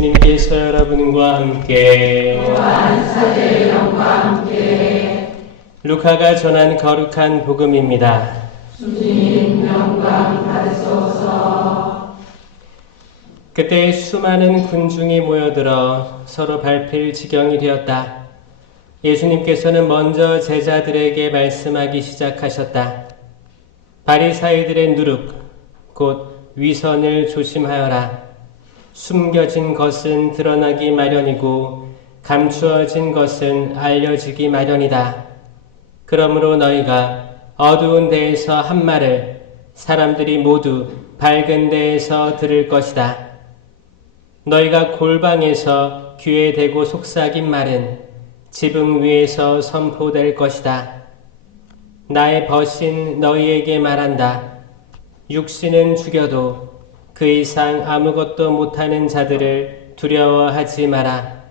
주님께서 여러분과 함께 또한 사제의 영과 함께 루카가 전한 거룩한 복음입니다. 주님 영광 받으소서. 그때 수많은 군중이 모여들어 서로 밟힐 지경이 되었다. 예수님께서는 먼저 제자들에게 말씀하기 시작하셨다. 바리사이들의 누룩, 곧 위선을 조심하여라. 숨겨진 것은 드러나기 마련이고 감추어진 것은 알려지기 마련이다. 그러므로 너희가 어두운 데에서 한 말을 사람들이 모두 밝은 데에서 들을 것이다. 너희가 골방에서 귀에 대고 속삭인 말은 지붕 위에서 선포될 것이다. 나의 벗인 너희에게 말한다. 육신은 죽여도 그 이상 아무것도 못하는 자들을 두려워하지 마라.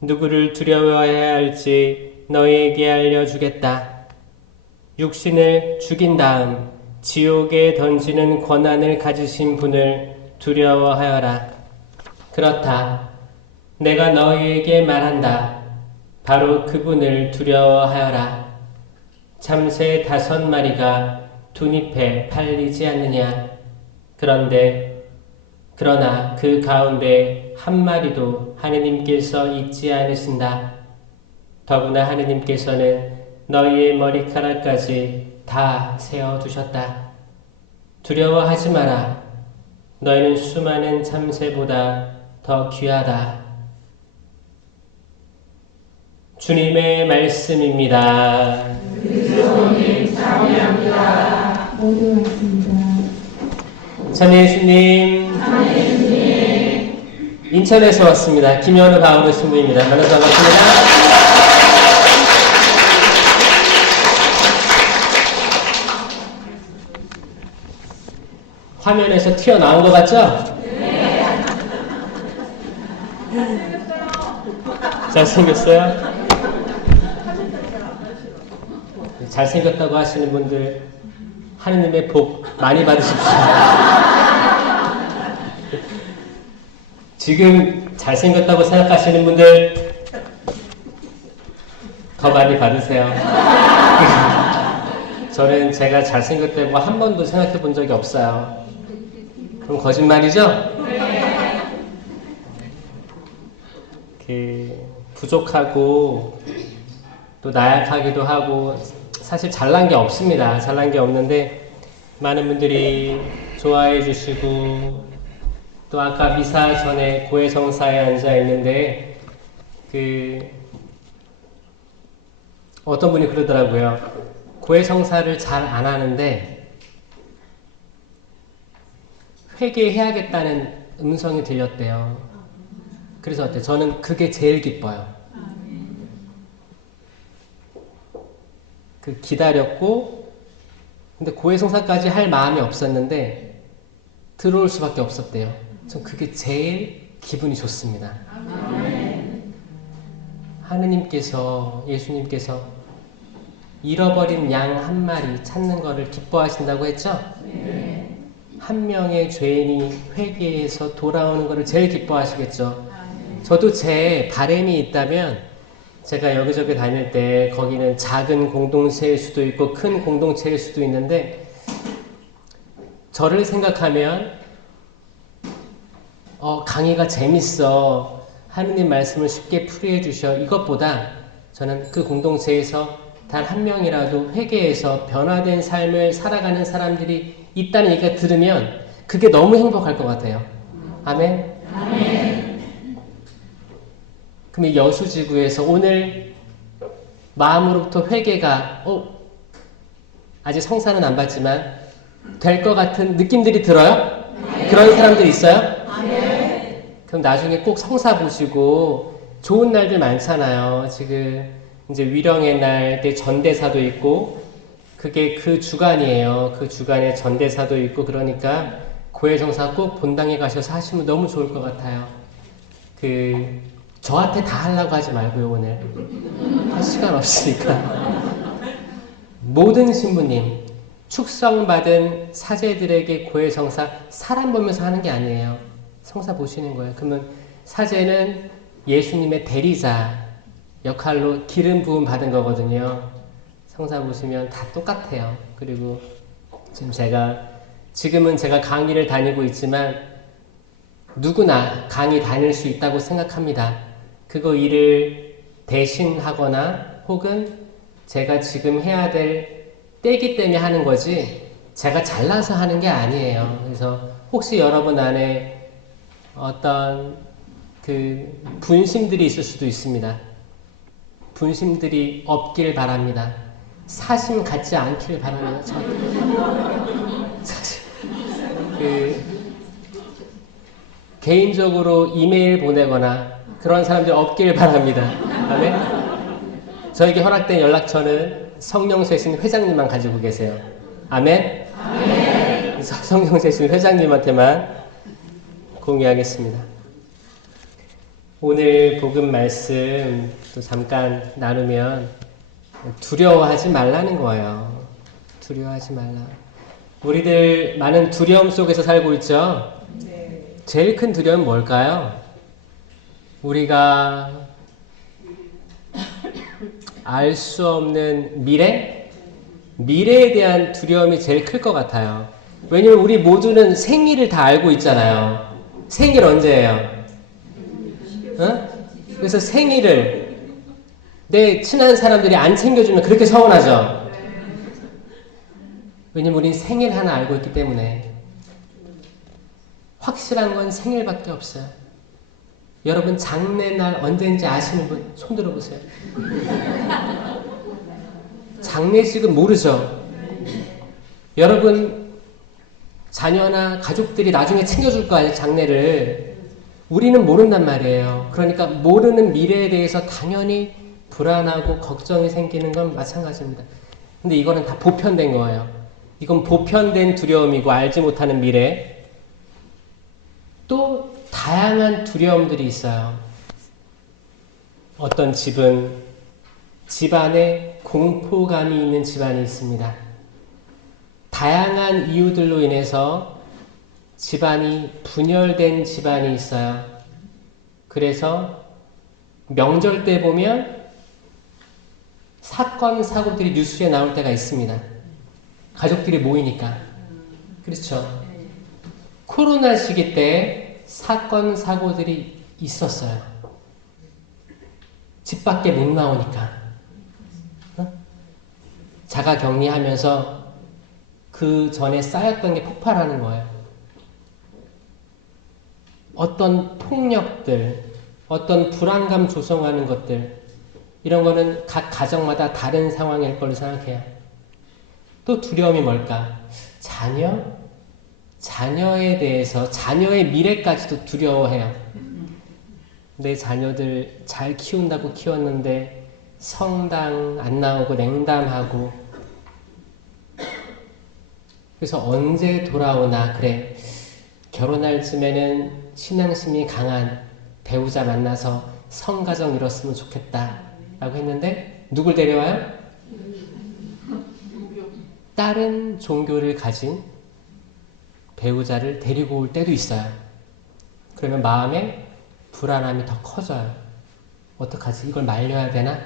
누구를 두려워해야 할지 너희에게 알려주겠다. 육신을 죽인 다음 지옥에 던지는 권한을 가지신 분을 두려워하여라. 그렇다. 내가 너희에게 말한다. 바로 그분을 두려워하여라. 참새 5마리가 둔잎에 팔리지 않느냐. 그러나 그 가운데 한 마리도 하느님께서 잊지 않으신다. 더구나 하느님께서는 너희의 머리카락까지 다 세어두셨다. 두려워하지 마라. 너희는 수많은 참새보다 더 귀하다. 주님의 말씀입니다. 그리스도님 찬양합니다. 모두 왔습니다. 찬양 예수님. 인천에서 왔습니다. 김현우 바오르 신부입니다. 만나서 반갑습니다. 화면에서 튀어나온 것 같죠? 네. 잘생겼어요? 잘생겼다고 하시는 분들 하느님의 복 많이 받으십시오. 지금 잘생겼다고 생각하시는 분들 더 많이 받으세요. 저는 제가 잘생겼다고 한 번도 생각해 본 적이 없어요. 그럼 거짓말이죠? 부족하고 또 나약하기도 하고 사실 잘난 게 없습니다. 잘난 게 없는데 많은 분들이 좋아해 주시고 또 아까 미사 전에 고해성사에 앉아 있는데 어떤 분이 그러더라고요. 고해성사를 잘 안 하는데 회개해야겠다는 음성이 들렸대요. 그래서 어때요? 저는 그게 제일 기뻐요. 기다렸고 근데 고해성사까지 할 마음이 없었는데 들어올 수밖에 없었대요. 전 그게 제일 기분이 좋습니다. 하느님께서 예수님께서 잃어버린 양 한 마리 찾는 것을 기뻐하신다고 했죠? 네. 한 명의 죄인이 회개해서 돌아오는 것을 제일 기뻐하시겠죠? 저도 제 바람이 있다면 제가 여기저기 다닐 때 거기는 작은 공동체일 수도 있고 큰 공동체일 수도 있는데 저를 생각하면 강의가 재밌어. 하느님 말씀을 쉽게 풀이해 주셔. 이것보다 저는 그 공동체에서 단 한 명이라도 회개해서 변화된 삶을 살아가는 사람들이 있다는 얘기가 들으면 그게 너무 행복할 것 같아요. 아멘? 아멘. 그럼 이 여수지구에서 오늘 마음으로부터 회개가 아직 성사는 안 받지만 될 것 같은 느낌들이 들어요? 네. 그런 사람들 있어요? 네. 그럼 나중에 꼭 성사 보시고 좋은 날들 많잖아요. 지금 이제 위령의 날 때 전대사도 있고 그게 그 주간이에요. 그 주간에 전대사도 있고 그러니까 고해성사 꼭 본당에 가셔서 하시면 너무 좋을 것 같아요. 저한테 다 하려고 하지 말고요. 오늘 할 시간 없으니까 모든 신부님 축성받은 사제들에게 고해성사 사람 보면서 하는 게 아니에요. 성사 보시는 거예요. 그러면 사제는 예수님의 대리자 역할로 기름 부음 받은 거거든요. 성사 보시면 다 똑같아요. 그리고 지금은 제가 강의를 다니고 있지만 누구나 강의 다닐 수 있다고 생각합니다. 그거 일을 대신하거나 혹은 제가 지금 해야 될 때기 때문에 하는 거지 제가 잘나서 하는 게 아니에요. 그래서 혹시 여러분 안에 어떤 그 분심들이 있을 수도 있습니다. 분심들이 없길 바랍니다. 사심 갖지 않길 바랍니다. 개인적으로 이메일 보내거나 그런 사람들 없길 바랍니다. 아멘. 저에게 허락된 연락처는 성령세신 회장님만 가지고 계세요. 아멘. 아멘. 성령세신 회장님한테만 공유하겠습니다. 오늘 복음 말씀 또 잠깐 나누면 두려워하지 말라는 거예요. 두려워하지 말라. 우리들 많은 두려움 속에서 살고 있죠. 제일 큰 두려움은 뭘까요? 우리가 알 수 없는 미래에 대한 두려움이 제일 클 것 같아요. 왜냐면 우리 모두는 생일을 다 알고 있잖아요. 생일 언제예요? 어? 그래서 생일을 내 친한 사람들이 안 챙겨주면 그렇게 서운하죠. 왜냐면 우린 생일 하나 알고 있기 때문에. 확실한 건 생일밖에 없어요. 여러분 장례날 언제인지 아시는 분 손 들어보세요. 장례식은 모르죠. 여러분 자녀나 가족들이 나중에 챙겨줄 거 아니에요. 장례를. 우리는 모른단 말이에요. 그러니까 모르는 미래에 대해서 당연히 불안하고 걱정이 생기는 건 마찬가지입니다. 근데 이거는 다 보편된 거예요. 이건 보편된 두려움이고 알지 못하는 미래. 또 다양한 두려움들이 있어요. 어떤 집안에 공포감이 있는 집안이 있습니다. 다양한 이유들로 인해서 집안이 분열된 집안이 있어요. 그래서 명절 때 보면 사건, 사고들이 뉴스에 나올 때가 있습니다. 가족들이 모이니까. 그렇죠. 코로나 시기 때 사건, 사고들이 있었어요. 집 밖에 못 나오니까. 자가 격리하면서 그 전에 쌓였던 게 폭발하는 거예요. 어떤 폭력들, 어떤 불안감 조성하는 것들, 이런 거는 각 가정마다 다른 상황일 걸로 생각해요. 또 두려움이 뭘까? 자녀에 대해서, 자녀의 미래까지도 두려워해요. 내 자녀들 잘 키운다고 키웠는데 성당 안 나오고 냉담하고, 그래서 언제 돌아오나. 그래, 결혼할 쯤에는 신앙심이 강한 배우자 만나서 성가정 이뤘으면 좋겠다 라고 했는데 누굴 데려와요? 다른 종교를 가진 배우자를 데리고 올 때도 있어요. 그러면 마음에 불안함이 더 커져요. 어떡하지? 이걸 말려야 되나?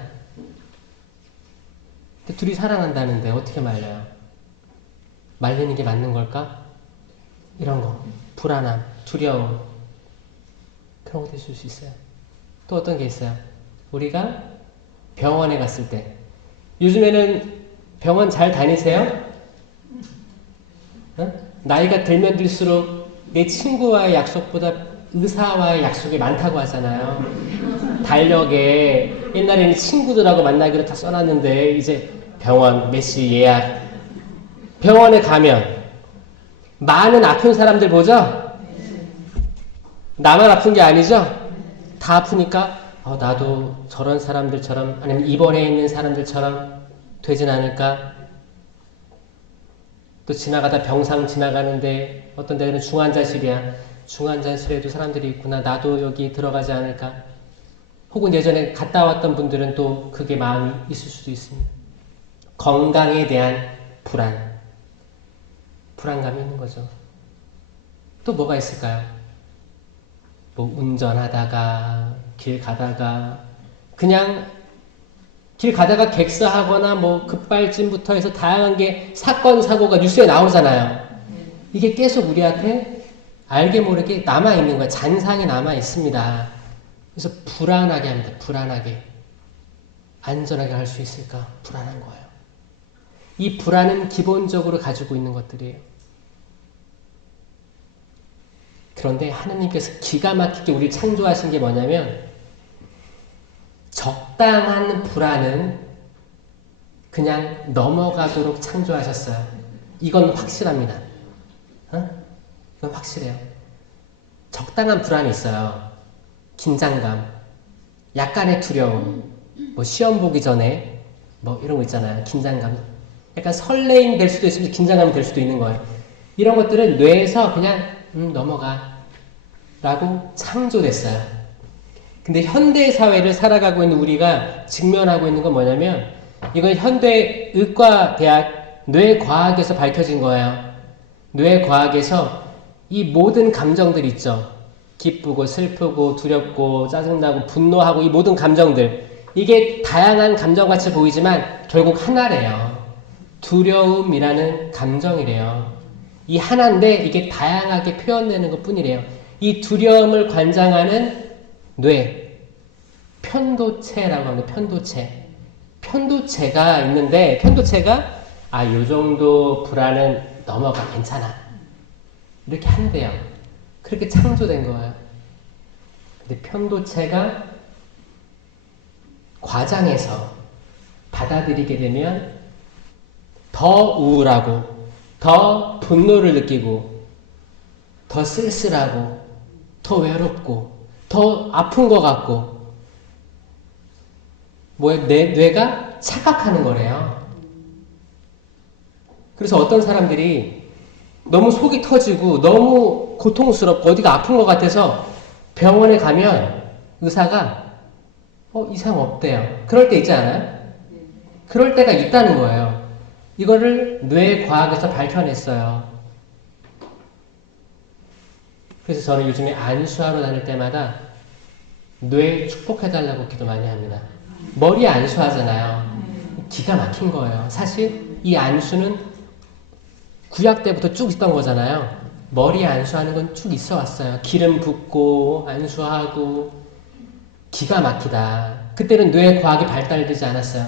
근데 둘이 사랑한다는데 어떻게 말려요? 말리는 게 맞는 걸까? 이런 거. 불안함, 두려움. 그런 것도 있을 수 있어요. 또 어떤 게 있어요? 우리가 병원에 갔을 때. 요즘에는 병원 잘 다니세요? 어? 나이가 들면 들수록 내 친구와의 약속보다 의사와의 약속이 많다고 하잖아요. 달력에 옛날에는 친구들하고 만나기로 다 써놨는데 이제 병원 몇 시 예약. 병원에 가면 많은 아픈 사람들 보죠? 나만 아픈 게 아니죠? 다 아프니까 나도 저런 사람들처럼, 아니면 입원해 있는 사람들처럼 되진 않을까? 또 지나가다 병상 지나가는데 어떤 데는 중환자실이야. 중환자실에도 사람들이 있구나. 나도 여기 들어가지 않을까? 혹은 예전에 갔다 왔던 분들은 또 그게 마음이 있을 수도 있습니다. 건강에 대한 불안감이 있는 거죠. 또 뭐가 있을까요? 뭐 운전하다가 길 가다가 그냥 길 가다가 객사하거나 뭐 급발진부터 해서 다양한 게 사건 사고가 뉴스에 나오잖아요. 이게 계속 우리한테 알게 모르게 남아 있는 거야. 잔상이 남아 있습니다. 그래서 불안하게 합니다. 불안하게. 안전하게 할 수 있을까? 불안한 거예요. 이 불안은 기본적으로 가지고 있는 것들이에요. 그런데 하느님께서 기가 막히게 우리를 창조하신 게 뭐냐면 적당한 불안은 그냥 넘어가도록 창조하셨어요. 이건 확실합니다. 이건 확실해요. 적당한 불안이 있어요. 긴장감, 약간의 두려움, 뭐 시험 보기 전에 뭐 이런 거 있잖아요. 긴장감, 약간 설레임 될 수도 있으면서 긴장감이 될 수도 있는 거예요. 이런 것들은 뇌에서 그냥 넘어가 라고 창조됐어요. 근데 현대 사회를 살아가고 있는 우리가 직면하고 있는 건 뭐냐면 이건 현대 의과대학 뇌과학에서 밝혀진 거예요. 뇌과학에서 이 모든 감정들 있죠. 기쁘고 슬프고 두렵고 짜증나고 분노하고 이 모든 감정들, 이게 다양한 감정같이 보이지만 결국 하나래요. 두려움이라는 감정이래요. 이 하나인데 이게 다양하게 표현되는 것 뿐이래요. 이 두려움을 관장하는 뇌, 편도체라고 합니다. 편도체. 편도체가 있는데 편도체가 요 정도 불안은 넘어가 괜찮아. 이렇게 한대요. 그렇게 창조된 거예요. 근데 편도체가 과장해서 받아들이게 되면 더 우울하고 더 분노를 느끼고 더 쓸쓸하고 더 외롭고 더 아픈 것 같고 뇌가 착각하는 거래요. 그래서 어떤 사람들이 너무 속이 터지고 너무 고통스럽고 어디가 아픈 것 같아서 병원에 가면 의사가 이상 없대요. 그럴 때 있지 않아요? 그럴 때가 있다는 거예요. 이거를 뇌과학에서 밝혀냈어요. 그래서 저는 요즘에 안수하러 다닐 때마다 뇌 축복해달라고 기도 많이 합니다. 머리 안수하잖아요. 기가 막힌 거예요. 사실 이 안수는 구약 때부터 쭉 있던 거잖아요. 머리 안수하는 건 쭉 있어 왔어요. 기름 붓고 안수하고 기가 막히다. 그때는 뇌과학이 발달되지 않았어요.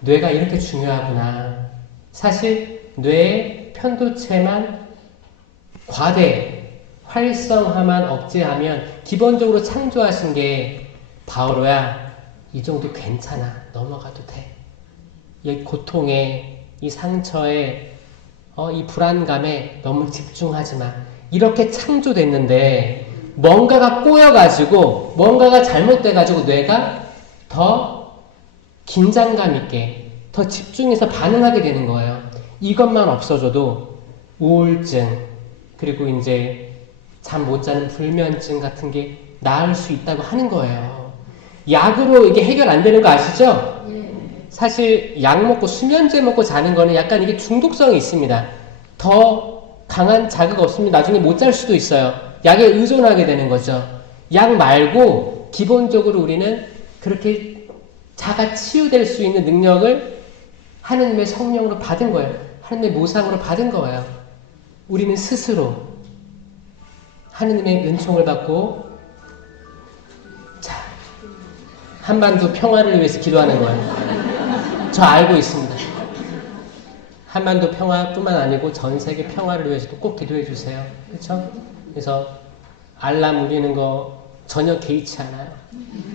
뇌가 이렇게 중요하구나. 사실 뇌의 편도체만 과대 활성화만 억제하면 기본적으로 창조하신 게 바오로야 이 정도 괜찮아. 넘어가도 돼. 이 고통에 이 상처에 이 불안감에 너무 집중하지 마. 이렇게 창조됐는데 뭔가가 꼬여가지고 뭔가가 잘못돼가지고 뇌가 더 긴장감 있게 더 집중해서 반응하게 되는 거예요. 이것만 없어져도 우울증 그리고 이제 잠 못 자는 불면증 같은 게 나을 수 있다고 하는 거예요. 약으로 이게 해결 안 되는 거 아시죠? 사실 약 먹고 수면제 먹고 자는 거는 약간 이게 중독성이 있습니다. 더 강한 자극 없으면 나중에 못 잘 수도 있어요. 약에 의존하게 되는 거죠. 약 말고 기본적으로 우리는 그렇게 자가 치유될 수 있는 능력을 하느님의 성령으로 받은 거예요. 하느님의 모상으로 받은 거예요. 우리는 스스로 하느님의 은총을 받고 자, 한반도 평화를 위해서 기도하는 거예요. 저 알고 있습니다. 한반도 평화뿐만 아니고 전 세계 평화를 위해서도 꼭 기도해 주세요. 그렇죠? 그래서 알람 울리는 거 전혀 개의치 않아요.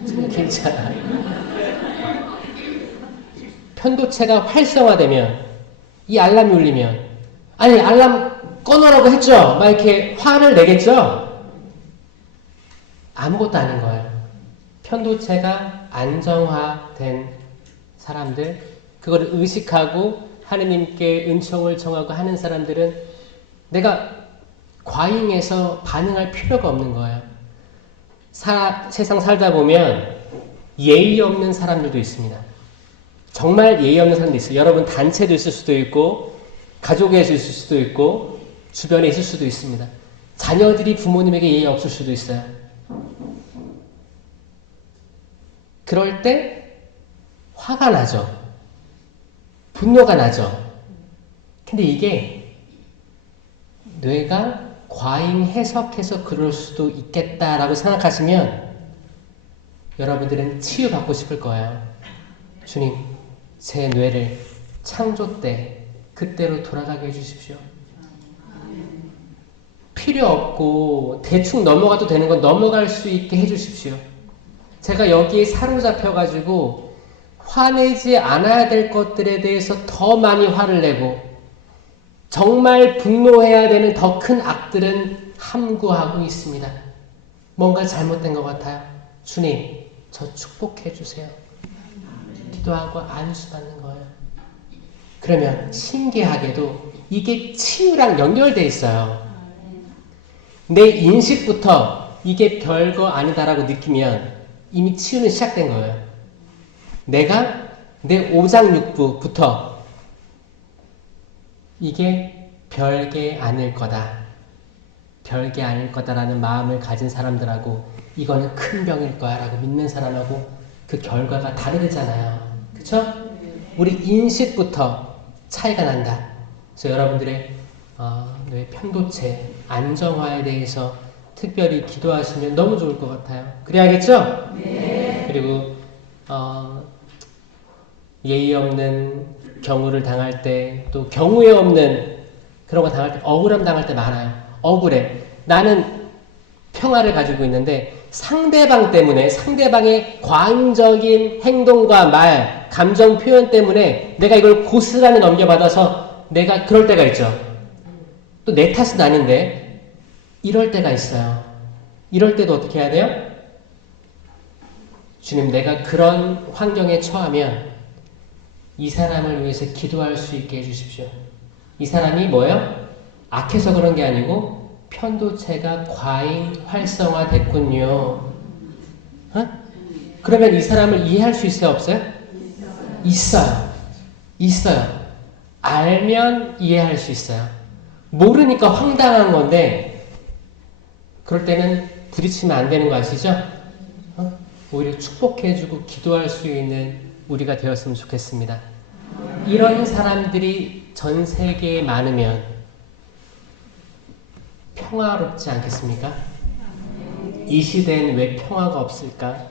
전혀 개의치 않아요. 편도체가 활성화되면 이 알람이 울리면 아니 알람 꺼놓으라고 했죠? 막 이렇게 화를 내겠죠? 아무것도 아닌 거예요. 편도체가 안정화된 사람들, 그거를 의식하고 하느님께 은총을 청하고 하는 사람들은 내가 과잉해서 반응할 필요가 없는 거예요. 세상 살다 보면 예의 없는 사람들도 있습니다. 정말 예의 없는 사람도 있어요. 여러분 단체도 있을 수도 있고 가족에서 있을 수도 있고 주변에 있을 수도 있습니다. 자녀들이 부모님에게 예의 없을 수도 있어요. 그럴 때 화가 나죠. 분노가 나죠. 근데 이게 뇌가 과잉 해석해서 그럴 수도 있겠다라고 생각하시면 여러분들은 치유받고 싶을 거예요. 주님, 제 뇌를 창조 때 그때로 돌아가게 해주십시오. 필요 없고 대충 넘어가도 되는 건 넘어갈 수 있게 해주십시오. 제가 여기에 사로잡혀가지고 화내지 않아야 될 것들에 대해서 더 많이 화를 내고 정말 분노해야 되는 더 큰 악들은 함구하고 있습니다. 뭔가 잘못된 것 같아요. 주님, 저 축복해 주세요. 기도하고 안수받는 거예요. 그러면 신기하게도 이게 치유랑 연결돼 있어요. 내 인식부터 이게 별거 아니다라고 느끼면 이미 치유는 시작된 거예요. 내가 내 오장육부부터 이게 별게 아닐 거다. 별게 아닐 거다라는 마음을 가진 사람들하고 이거는 큰 병일 거야 라고 믿는 사람하고 그 결과가 다르잖아요. 그쵸? 우리 인식부터 차이가 난다. 그래서 여러분들의 뇌 편도체 안정화에 대해서 특별히 기도하시면 너무 좋을 것 같아요. 그래야겠죠? 네. 그리고 예의 없는 경우를 당할 때, 또 경우에 없는 그런 거 당할 때, 억울함 당할 때 많아요. 억울해. 나는 평화를 가지고 있는데 상대방 때문에, 상대방의 과잉적인 행동과 말, 감정 표현 때문에 내가 이걸 고스란히 넘겨받아서 내가 그럴 때가 있죠. 또 내 탓은 아닌데 이럴 때가 있어요. 이럴 때도 어떻게 해야 돼요? 주님, 내가 그런 환경에 처하면 이 사람을 위해서 기도할 수 있게 해주십시오. 이 사람이 뭐예요? 악해서 그런 게 아니고 편도체가 과잉 활성화됐군요. 어? 그러면 이 사람을 이해할 수 있어요? 없어요? 있어요. 있어요. 알면 이해할 수 있어요. 모르니까 황당한 건데 그럴 때는 부딪히면 안 되는 거 아시죠? 오히려 축복해주고 기도할 수 있는 우리가 되었으면 좋겠습니다. 이런 사람들이 전 세계에 많으면 평화롭지 않겠습니까? 이 시대엔 왜 평화가 없을까?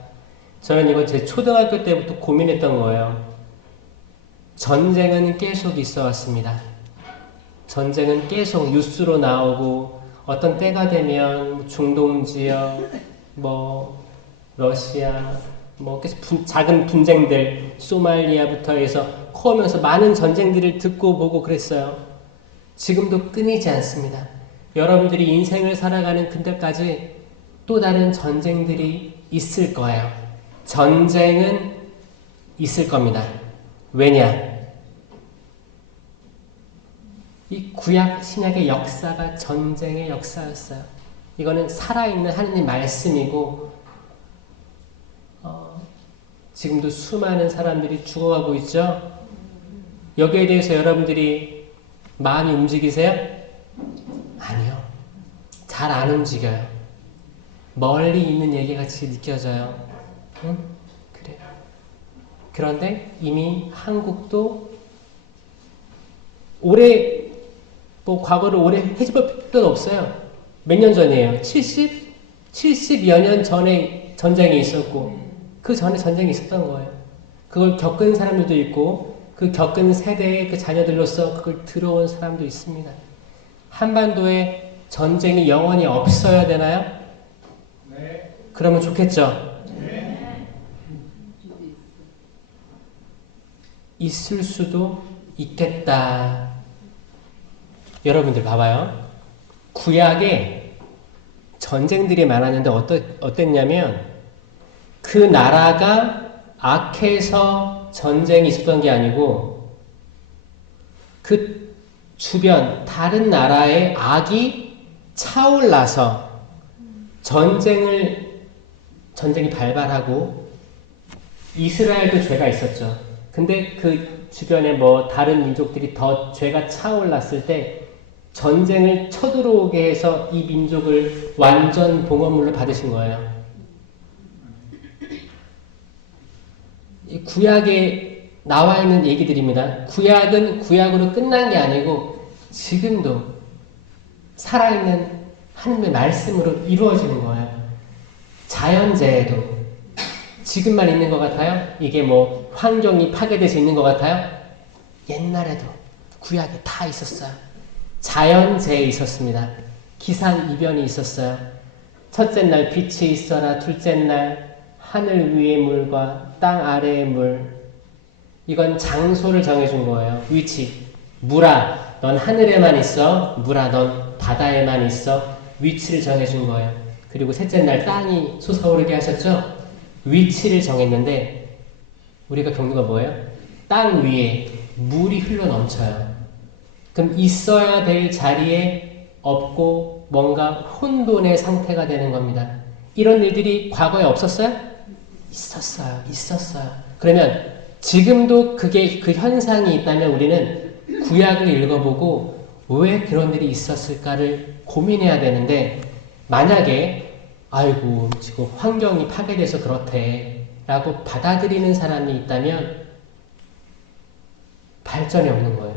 저는 이건 제 초등학교 때부터 고민했던 거예요. 전쟁은 계속 있어 왔습니다. 전쟁은 계속 뉴스로 나오고 어떤 때가 되면 중동 지역, 러시아, 계속 작은 분쟁들, 소말리아부터 해서 커오면서 많은 전쟁들을 듣고 보고 그랬어요. 지금도 끊이지 않습니다. 여러분들이 인생을 살아가는 그때까지 또 다른 전쟁들이 있을 거예요. 전쟁은 있을 겁니다. 왜냐? 이 구약 신약의 역사가 전쟁의 역사였어요. 이거는 살아있는 하느님 말씀이고 지금도 수많은 사람들이 죽어가고 있죠. 여기에 대해서 여러분들이 마음이 움직이세요? 아니요. 잘 안 움직여요. 멀리 있는 얘기같이 느껴져요. 응? 그래요. 그런데 이미 한국도 과거를 오래 해집을 필요는 없어요. 몇 년 전이에요? 70여 년 전에 전쟁이 있었고 그 전에 전쟁이 있었던 거예요. 그걸 겪은 사람들도 있고 그 겪은 세대의 그 자녀들로서 그걸 들어온 사람도 있습니다. 한반도에 전쟁이 영원히 없어야 되나요? 네. 그러면 좋겠죠? 네. 있을 수도 있겠다. 여러분들 봐봐요. 구약에 전쟁들이 많았는데 어땠냐면 그 나라가 악해서 전쟁이 있었던 게 아니고 그 주변 다른 나라의 악이 차올라서 전쟁이 발발하고 이스라엘도 죄가 있었죠. 근데 그 주변에 다른 민족들이 더 죄가 차올랐을 때 전쟁을 쳐들어오게 해서 이 민족을 완전 봉헌물로 받으신 거예요. 이 구약에 나와 있는 얘기들입니다. 구약은 구약으로 끝난 게 아니고 지금도 살아있는 하나님의 말씀으로 이루어지는 거예요. 자연재해도 지금만 있는 것 같아요? 이게 뭐 환경이 파괴돼서 있는 것 같아요? 옛날에도 구약에 다 있었어요. 자연재해 있었습니다. 기상이변이 있었어요. 첫째 날 빛이 있어라. 둘째 날 하늘 위의 물과 땅 아래의 물. 이건 장소를 정해준 거예요. 위치. 물아, 넌 하늘에만 있어. 물아, 넌 바다에만 있어. 위치를 정해준 거예요. 그리고 셋째 날 땅이 솟아오르게 하셨죠? 위치를 정했는데 우리가 겪는 거 뭐예요? 땅 위에 물이 흘러 넘쳐요. 그럼 있어야 될 자리에 없고 뭔가 혼돈의 상태가 되는 겁니다. 이런 일들이 과거에 없었어요? 있었어요. 그러면 지금도 그게 그 현상이 있다면 우리는 구약을 읽어보고 왜 그런 일이 있었을까를 고민해야 되는데 만약에 아이고 지금 환경이 파괴돼서 그렇대 라고 받아들이는 사람이 있다면 발전이 없는 거예요.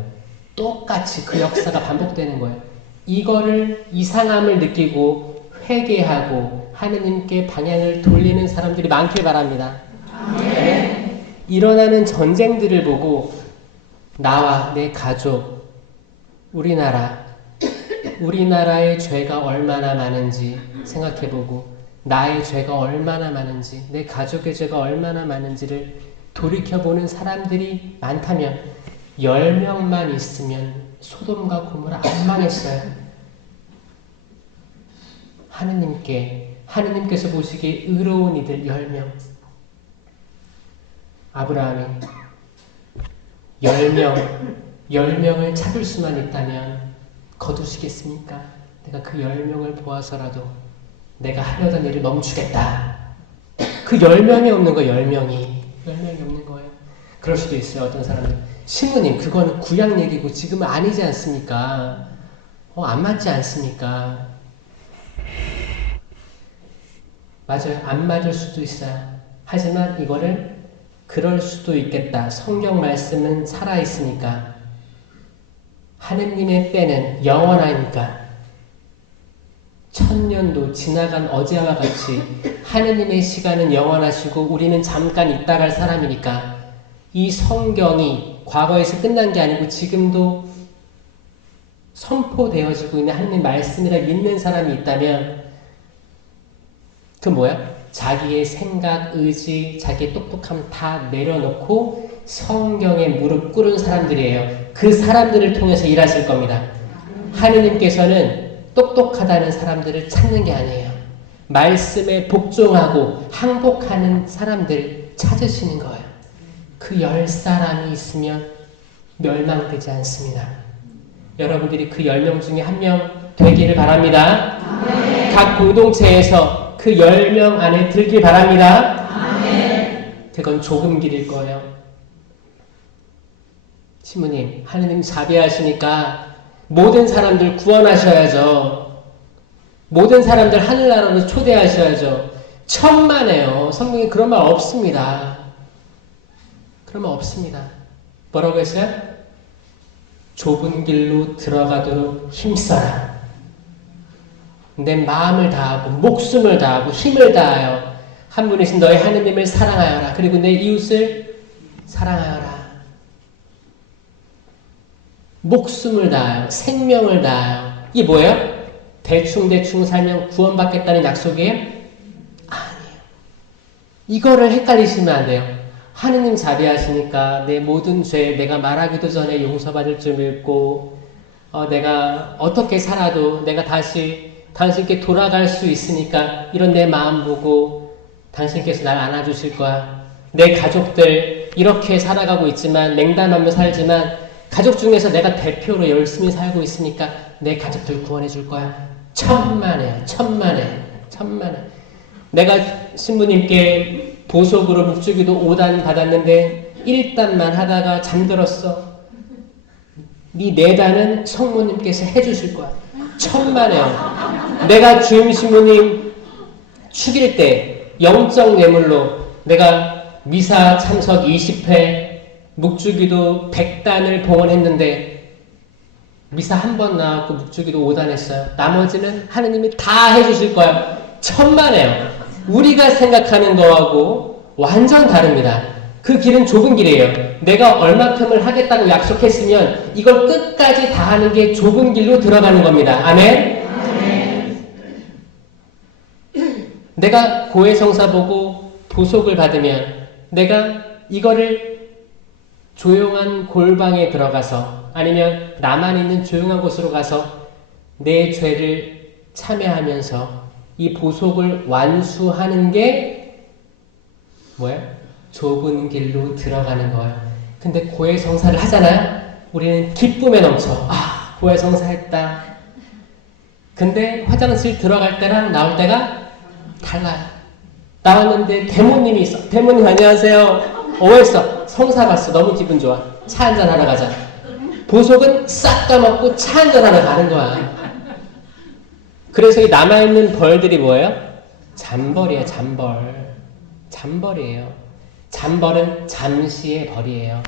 똑같이 그 역사가 반복되는 거예요. 이거를 이상함을 느끼고 회개하고 하느님께 방향을 돌리는 사람들이 많길 바랍니다. 네? 일어나는 전쟁들을 보고 나와 내 가족, 우리나라의 죄가 얼마나 많은지 생각해보고 나의 죄가 얼마나 많은지 내 가족의 죄가 얼마나 많은지를 돌이켜보는 사람들이 많다면 10명만 있으면 소돔과 고모라 안 망했어요. 하느님께서 보시기에 의로운 이들 10명. 아브라함이 10명을 찾을 수만 있다면 거두시겠습니까? 내가 그 10명을 보아서라도 내가 하려던 일을 멈추겠다. 그 10명이 없는 거예요. 10명이 없는 거예요. 그럴 수도 있어요. 어떤 사람들 신부님 그거는 구약 얘기고 지금은 아니지 않습니까? 안 맞지 않습니까? 맞아요. 안 맞을 수도 있어요. 하지만 이거를 그럴 수도 있겠다. 성경 말씀은 살아있으니까 하느님의 때는 영원하니까 천년도 지나간 어제와 같이 하느님의 시간은 영원하시고 우리는 잠깐 있다 갈 사람이니까 이 성경이 과거에서 끝난 게 아니고 지금도 선포되어지고 있는 하느님 말씀이라 믿는 사람이 있다면 그 뭐야? 자기의 생각, 의지, 자기의 똑똑함 다 내려놓고 성경에 무릎 꿇은 사람들이에요. 그 사람들을 통해서 일하실 겁니다. 하느님께서는 똑똑하다는 사람들을 찾는 게 아니에요. 말씀에 복종하고 항복하는 사람들 찾으시는 거예요. 그 10사람이 있으면 멸망되지 않습니다. 여러분들이 그 10명 중에 한 명 되기를 바랍니다. 아멘. 각 공동체에서 그 10명 안에 들길 바랍니다. 아멘. 그건 좁은 길일 거예요. 신부님, 하느님 자비하시니까 모든 사람들 구원하셔야죠. 모든 사람들 하늘나라로 초대하셔야죠. 천만에요. 성경에 그런 말 없습니다. 그러면 없습니다. 뭐라고 했어요? 좁은 길로 들어가도록 힘써라. 내 마음을 다하고 목숨을 다하고 힘을 다하여 한 분이신 너희 하느님을 사랑하여라. 그리고 내 이웃을 사랑하여라. 목숨을 다하여 생명을 다하여. 이게 뭐예요? 대충 살면 구원받겠다는 약속이에요? 아니에요. 이거를 헷갈리시면 안 돼요. 하느님 자비하시니까 내 모든 죄 내가 말하기도 전에 용서받을 줄 믿고 내가 어떻게 살아도 내가 다시 당신께 돌아갈 수 있으니까 이런 내 마음 보고 당신께서 날 안아주실 거야. 내 가족들 이렇게 살아가고 있지만 냉담하며 살지만 가족 중에서 내가 대표로 열심히 살고 있으니까 내 가족들 구원해 줄 거야. 천만에. 내가 신부님께 보석으로 묵주기도 5단 받았는데 1단만 하다가 잠들었어. 네 내단은 성모님께서 해주실 거야. 천만에요. 내가 주임신부님 축일 때 영적 뇌물로 내가 미사 참석 20회, 묵주기도 100단을 봉헌했는데 미사 한 번 나왔고 묵주기도 5단 했어요. 나머지는 하느님이 다 해주실 거야. 천만에요. 우리가 생각하는 거하고 완전 다릅니다. 그 길은 좁은 길이에요. 내가 얼마큼을 하겠다고 약속했으면 이걸 끝까지 다 하는 게 좁은 길로 들어가는 겁니다. 아멘? 아멘. 내가 고해성사 보고 보속을 받으면 내가 이거를 조용한 골방에 들어가서 아니면 나만 있는 조용한 곳으로 가서 내 죄를 참여하면서 이 보속을 완수하는 게 뭐야? 좁은 길로 들어가는 거예요. 근데 고해성사를 하잖아요. 우리는 기쁨에 넘쳐. 아, 고해성사 했다. 근데 화장실 들어갈 때랑 나올 때가 달라요. 나왔는데 대모님이 있어. 대모님 안녕하세요. 했어? 성사 봤어. 너무 기분 좋아. 차 한잔 하러 가자. 보석은 싹 까먹고 차 한잔 하러 가는 거야. 그래서 이 남아있는 벌들이 뭐예요? 잠벌이에요. 잠벌이에요. 잠벌은 잠시의 벌이에요.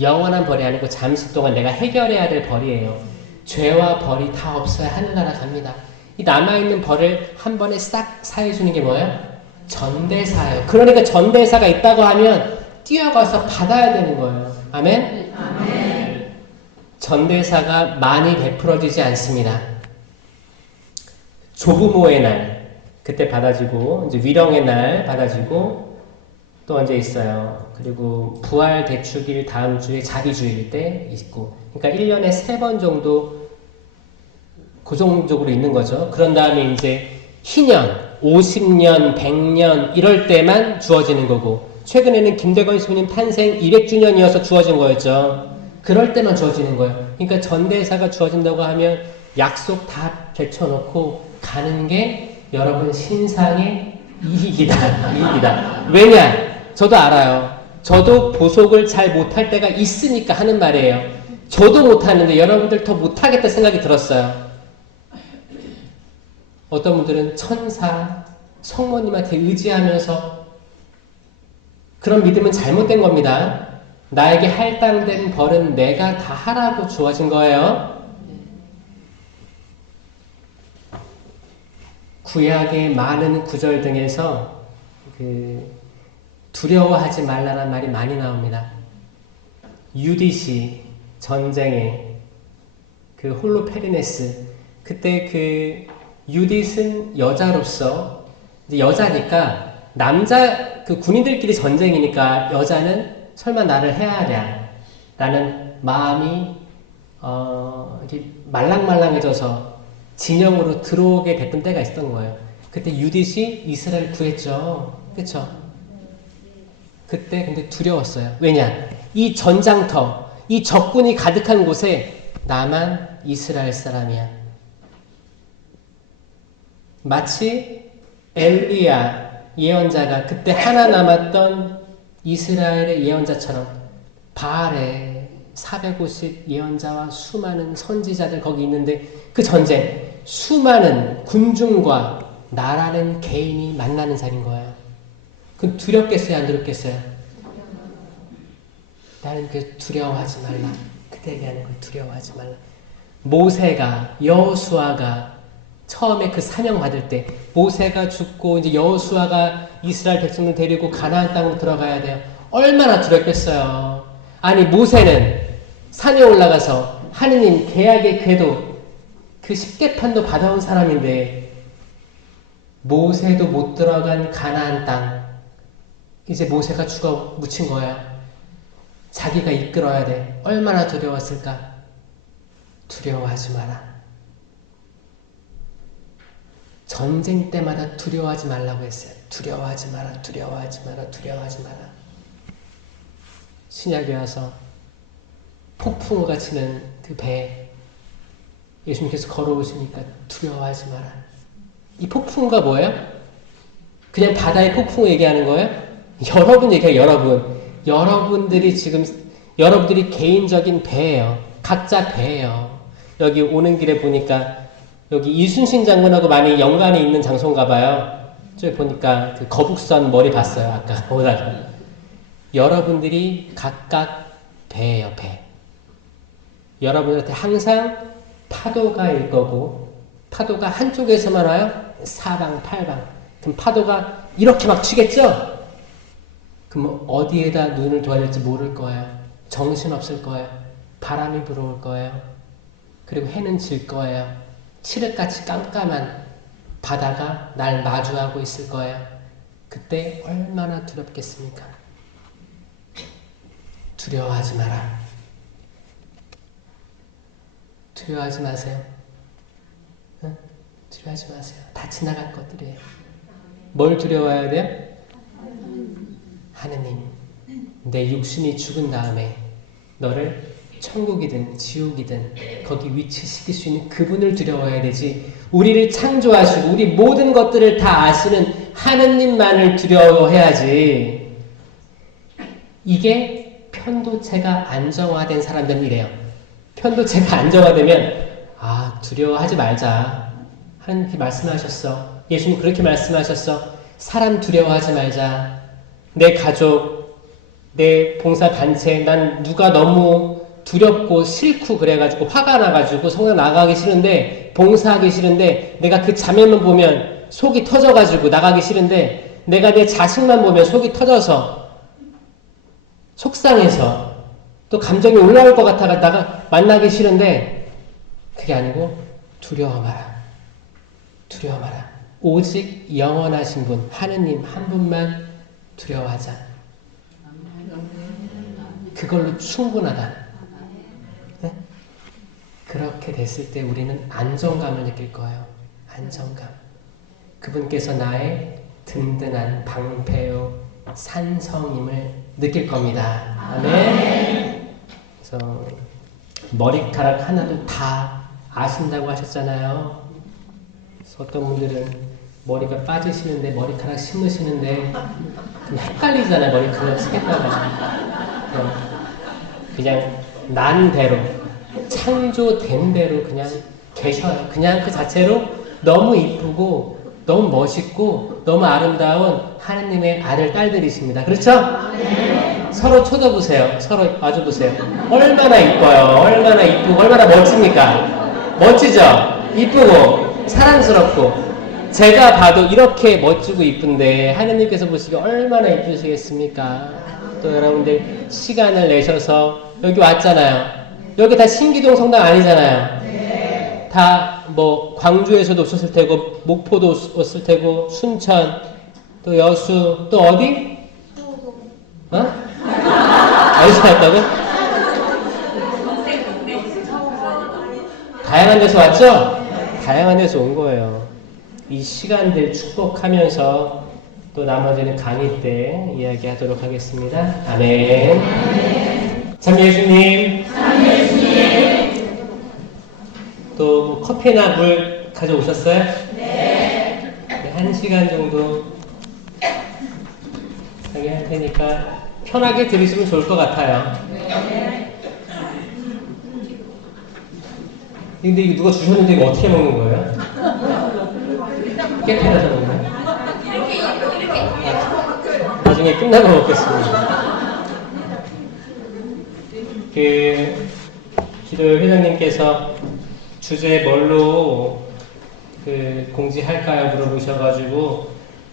영원한 벌이 아니고 잠시 동안 내가 해결해야 될 벌이에요. 죄와 벌이 다 없어야 하늘나라 갑니다. 이 남아있는 벌을 한 번에 싹 사해주는 게 뭐예요? 전대사예요. 그러니까 전대사가 있다고 하면 뛰어가서 받아야 되는 거예요. 아멘? 아멘. 전대사가 많이 베풀어지지 않습니다. 조부모의 날 그때 받아지고 이제 위령의 날 받아지고 또 언제 있어요. 그리고 부활 대축일 다음 주에 자비주일 때 있고 그러니까 1년에 3번 정도 고정적으로 있는 거죠. 그런 다음에 이제 희년 50년 100년 이럴 때만 주어지는 거고 최근에는 김대건 신부님 탄생 200주년이어서 주어진 거였죠. 그럴 때만 주어지는 거예요. 그러니까 전대사가 주어진다고 하면 약속 다 제쳐놓고 가는 게 여러분 신상의 이익이다. 왜냐? 저도 알아요. 저도 보속을 잘 못할 때가 있으니까 하는 말이에요. 저도 못하는데 여러분들 더 못하겠다 생각이 들었어요. 어떤 분들은 천사, 성모님한테 의지하면서 그런 믿음은 잘못된 겁니다. 나에게 할당된 벌은 내가 다 하라고 주어진 거예요. 구약의 많은 구절 등에서 두려워하지 말라는 말이 많이 나옵니다. 유디시 전쟁에 홀로페리네스 그때 유딧은 여자로서 이제 여자니까 남자 군인들끼리 전쟁이니까 여자는 설마 나를 해야 하냐 라는 마음이 이렇게 말랑말랑해져서 진영으로 들어오게 됐던 때가 있었던 거예요. 그때 유딧이 이스라엘 구했죠. 그쵸? 그때 근데 두려웠어요. 왜냐? 이 전장터, 이 적군이 가득한 곳에 나만 이스라엘 사람이야. 마치 엘리야 예언자가 그때 하나 남았던 이스라엘의 예언자처럼 바알의 450 예언자와 수많은 선지자들 거기 있는데 그 전쟁 수많은 군중과 나라는 개인이 만나는 자리인 거예요. 그럼 두렵겠어요? 안 두렵겠어요? 나는 두려워하지 말라. 그때 얘기하는 거예요. 두려워하지 말라. 모세가 여호수아가 처음에 사명 받을 때 모세가 죽고 이제 여호수아가 이스라엘 백성들 데리고 가나안 땅으로 들어가야 돼요. 얼마나 두렵겠어요. 아니 모세는 산에 올라가서 하느님 계약의 궤도 10계판도 받아온 사람인데 모세도 못 들어간 가나안 땅 이제 모세가 죽어 묻힌 거예요. 자기가 이끌어야 돼. 얼마나 두려웠을까? 두려워하지 마라. 전쟁 때마다 두려워하지 말라고 했어요. 두려워하지 마라. 두려워하지 마라. 두려워하지 마라. 신약에 와서 폭풍우가 치는 배 예수님께서 걸어오시니까 두려워하지 마라. 이 폭풍우가 뭐예요? 그냥 바다의 폭풍우 얘기하는 거예요? 여러분 얘기해요. 여러분들이 지금 여러분들이 개인적인 배예요. 각자 배예요. 여기 오는 길에 보니까 여기 이순신 장군하고 많이 연관이 있는 장소인가 봐요. 저기 보니까 그 거북선 머리 봤어요. 아까 오다가. 여러분들이 각각 배예요. 배. 여러분들한테 항상 파도가 일 거고 파도가 한쪽에서만 와요? 사방팔방. 그럼 파도가 이렇게 막 치겠죠? 그럼 어디에다 눈을 둬야 될지 모를 거예요. 정신없을 거예요. 바람이 불어올 거예요. 그리고 해는 질 거예요. 칠흑같이 깜깜한 바다가 날 마주하고 있을 거예요. 그때 얼마나 두렵겠습니까? 두려워하지 마라. 두려워하지 마세요. 응? 두려워하지 마세요. 다 지나갈 것들이에요. 뭘 두려워해야 돼요? 하느님, 내 육신이 죽은 다음에 너를 천국이든 지옥이든 거기 위치시킬 수 있는 그분을 두려워해야 되지, 우리를 창조하시고 우리 모든 것들을 다 아시는 하느님만을 두려워해야지. 이게 편도체가 안정화된 사람들은 이래요. 편도체가 안정화되면 두려워하지 말자. 하나님께 말씀하셨어. 예수님 그렇게 말씀하셨어. 사람 두려워하지 말자. 내 가족, 내 봉사단체, 난 누가 너무 두렵고 싫고 그래가지고 화가 나가지고 성당 나가기 싫은데, 봉사하기 싫은데, 내가 그 자매만 보면 속이 터져가지고 나가기 싫은데, 내가 내 자식만 보면 속이 터져서 속상해서 또 감정이 올라올 것 같아가 나가 만나기 싫은데, 그게 아니고 두려워 마라. 두려워 마라. 오직 영원하신 분 하느님 한 분만 두려워하자. 그걸로 충분하다. 네? 그렇게 됐을 때 우리는 안정감을 느낄 거예요. 안정감. 그분께서 나의 든든한 방패요 산성임을 느낄 겁니다. 아멘. 그래서 머리카락 하나도 다 아신다고 하셨잖아요. 그래서 어떤 분들은 머리가 빠지시는데 머리카락 심으시는데 좀 헷갈리잖아요. 머리카락 쓰겠다가 그냥 난 대로 창조된 대로 그냥 계셔요. 그냥 그 자체로 너무 이쁘고 너무 멋있고 너무 아름다운 하느님의 아들 딸들이십니다. 그렇죠? 네. 서로 쳐다보세요. 서로 마주보세요. 얼마나 이뻐요. 얼마나 이쁘고 얼마나 멋집니까? 멋지죠? 이쁘고 사랑스럽고. 제가 봐도 이렇게 멋지고 이쁜데 하느님께서 보시기 얼마나 이쁘시겠습니까? 또 여러분들 시간을 내셔서 여기 왔잖아요. 여기 다 신기동 성당 아니잖아요. 다 뭐 광주에서도 오셨을 테고 목포도 왔을 테고 순천 또 여수 또 어디? 어디서 왔다고? 다양한 데서 왔죠? 다양한 데서 온 거예요. 이 시간들 축복하면서 또 나머지는 강의 때 이야기하도록 하겠습니다. 아멘. 참 예수님. 또 커피나 물 가져오셨어요? 네. 1시간 정도 강의할 테니까 편하게 들으시면 좋을 것 같아요. 네. 근데 이거 누가 주셨는데 이거 어떻게 먹는 거예요? 깨끗해서 먹는 거예요? 나중에 끝나고 먹겠습니다. 기도 회장님께서 주제 뭘로 공지할까요? 물어보셔가지고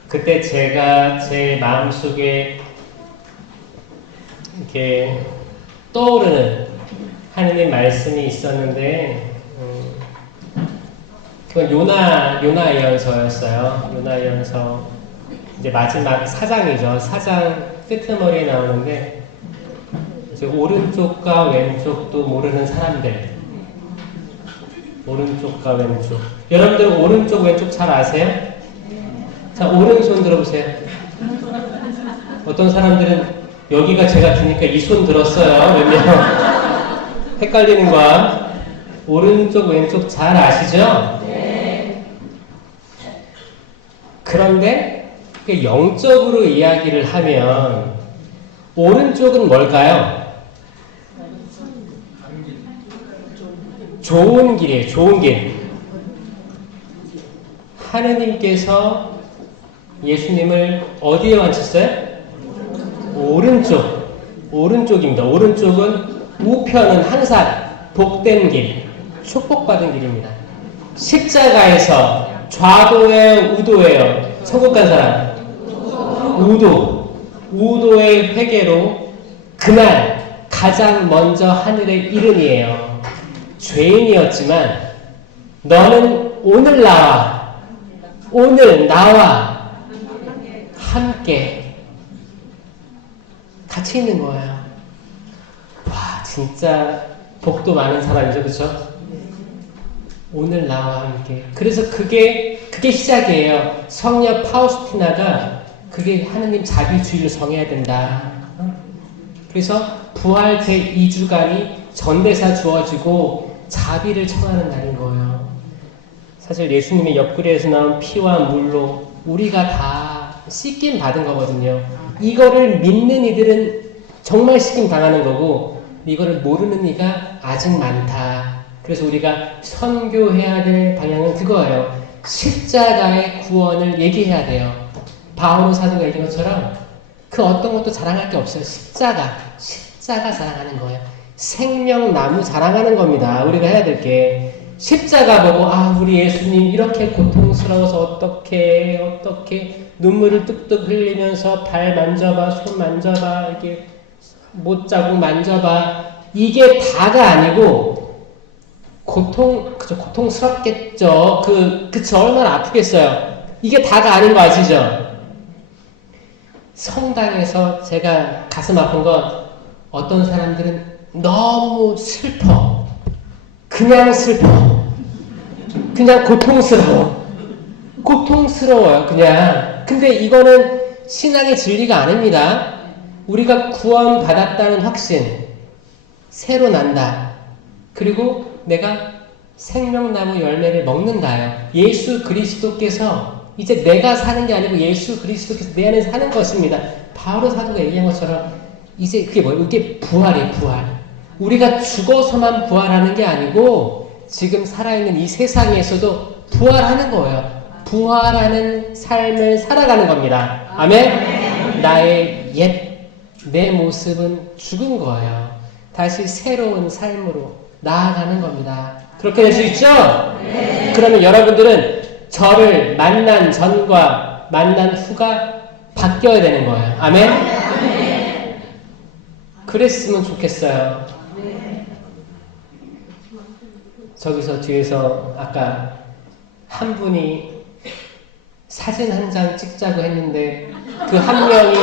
그때 제가 제 마음속에 이렇게 떠오르는 하느님 말씀이 있었는데 그건 요나 예언서였어요. 요나 예언서 이제 마지막 4장이죠. 4장 끄트머리에 나오는데 이제 오른쪽과 왼쪽도 모르는 사람들. 오른쪽과 왼쪽. 여러분들 오른쪽 왼쪽 잘 아세요? 자, 오른손 들어보세요. 어떤 사람들은 여기가 제가 드니까 이 손 들었어요. 몇 명. 헷갈리는 거야. 오른쪽 왼쪽 잘 아시죠? 네. 그런데 영적으로 이야기를 하면 오른쪽은 뭘까요? 좋은 길이에요. 좋은 길. 하느님께서 예수님을 어디에 앉혔어요? 오른쪽입니다. 오른쪽은 우편은 항상 복된 길, 축복받은 길입니다. 십자가에서 좌도예요, 우도예요? 천국 간 사람. 우도의 회개로 그날 가장 먼저 하늘에 이름이에요. 죄인이었지만 너는 오늘 나와 함께 같이 있는 거예요. 와, 진짜 복도 많은 사람이죠, 그렇죠? 오늘 나와 함께. 그래서 그게 시작이에요. 성녀 파우스티나가 그게 하느님 자비주의를 정해야 된다. 그래서 부활 제2주간이 전대사 주어지고 자비를 청하는 날인 거예요. 사실 예수님의 옆구리에서 나온 피와 물로 우리가 다 씻김 받은 거거든요. 이거를 믿는 이들은 정말 씻김 당하는 거고, 이거를 모르는 이가 아직 많다. 그래서 우리가 선교해야 될 방향은 그거예요. 십자가의 구원을 얘기해야 돼요. 바오로 사도가 얘기한 것처럼 그 어떤 것도 자랑할 게 없어요. 십자가 자랑하는 거예요. 생명나무 자랑하는 겁니다. 우리가 해야 될 게. 십자가 보고 우리 예수님 이렇게 고통스러워서 어떻게 눈물을 뚝뚝 흘리면서 발 만져봐, 손 만져봐, 이게 못자국 만져봐. 이게 다가 아니고 고통스럽겠죠. 그쵸, 얼마나 아프겠어요. 이게 다가 아닌 거 아시죠? 성당에서 제가 가슴 아픈 건 어떤 사람들은 너무 슬퍼. 그냥 슬퍼. 그냥 고통스러워요, 그냥. 근데 이거는 신앙의 진리가 아닙니다. 우리가 구원받았다는 확신, 새로 난다. 그리고 내가 생명나무 열매를 먹는다요. 예수 그리스도께서 이제 내가 사는 게 아니고 예수 그리스도께서 내 안에 사는 것입니다. 바오로 사도가 얘기한 것처럼 이제 그게 뭐예요? 이게 부활이에요, 부활. 우리가 죽어서만 부활하는 게 아니고 지금 살아있는 이 세상에서도 부활하는 거예요. 부활하는 삶을 살아가는 겁니다. 아멘? 나의 내 모습은 죽은 거예요. 다시 새로운 삶으로 나아가는 겁니다. 그렇게 될 수 있죠? 네. 그러면 여러분들은 저를 만난 전과 만난 후가 바뀌어야 되는 거예요. 아멘? 네. 그랬으면 좋겠어요. 네. 저기서 뒤에서 아까 한 분이 사진 한 장 찍자고 했는데 그 한 명이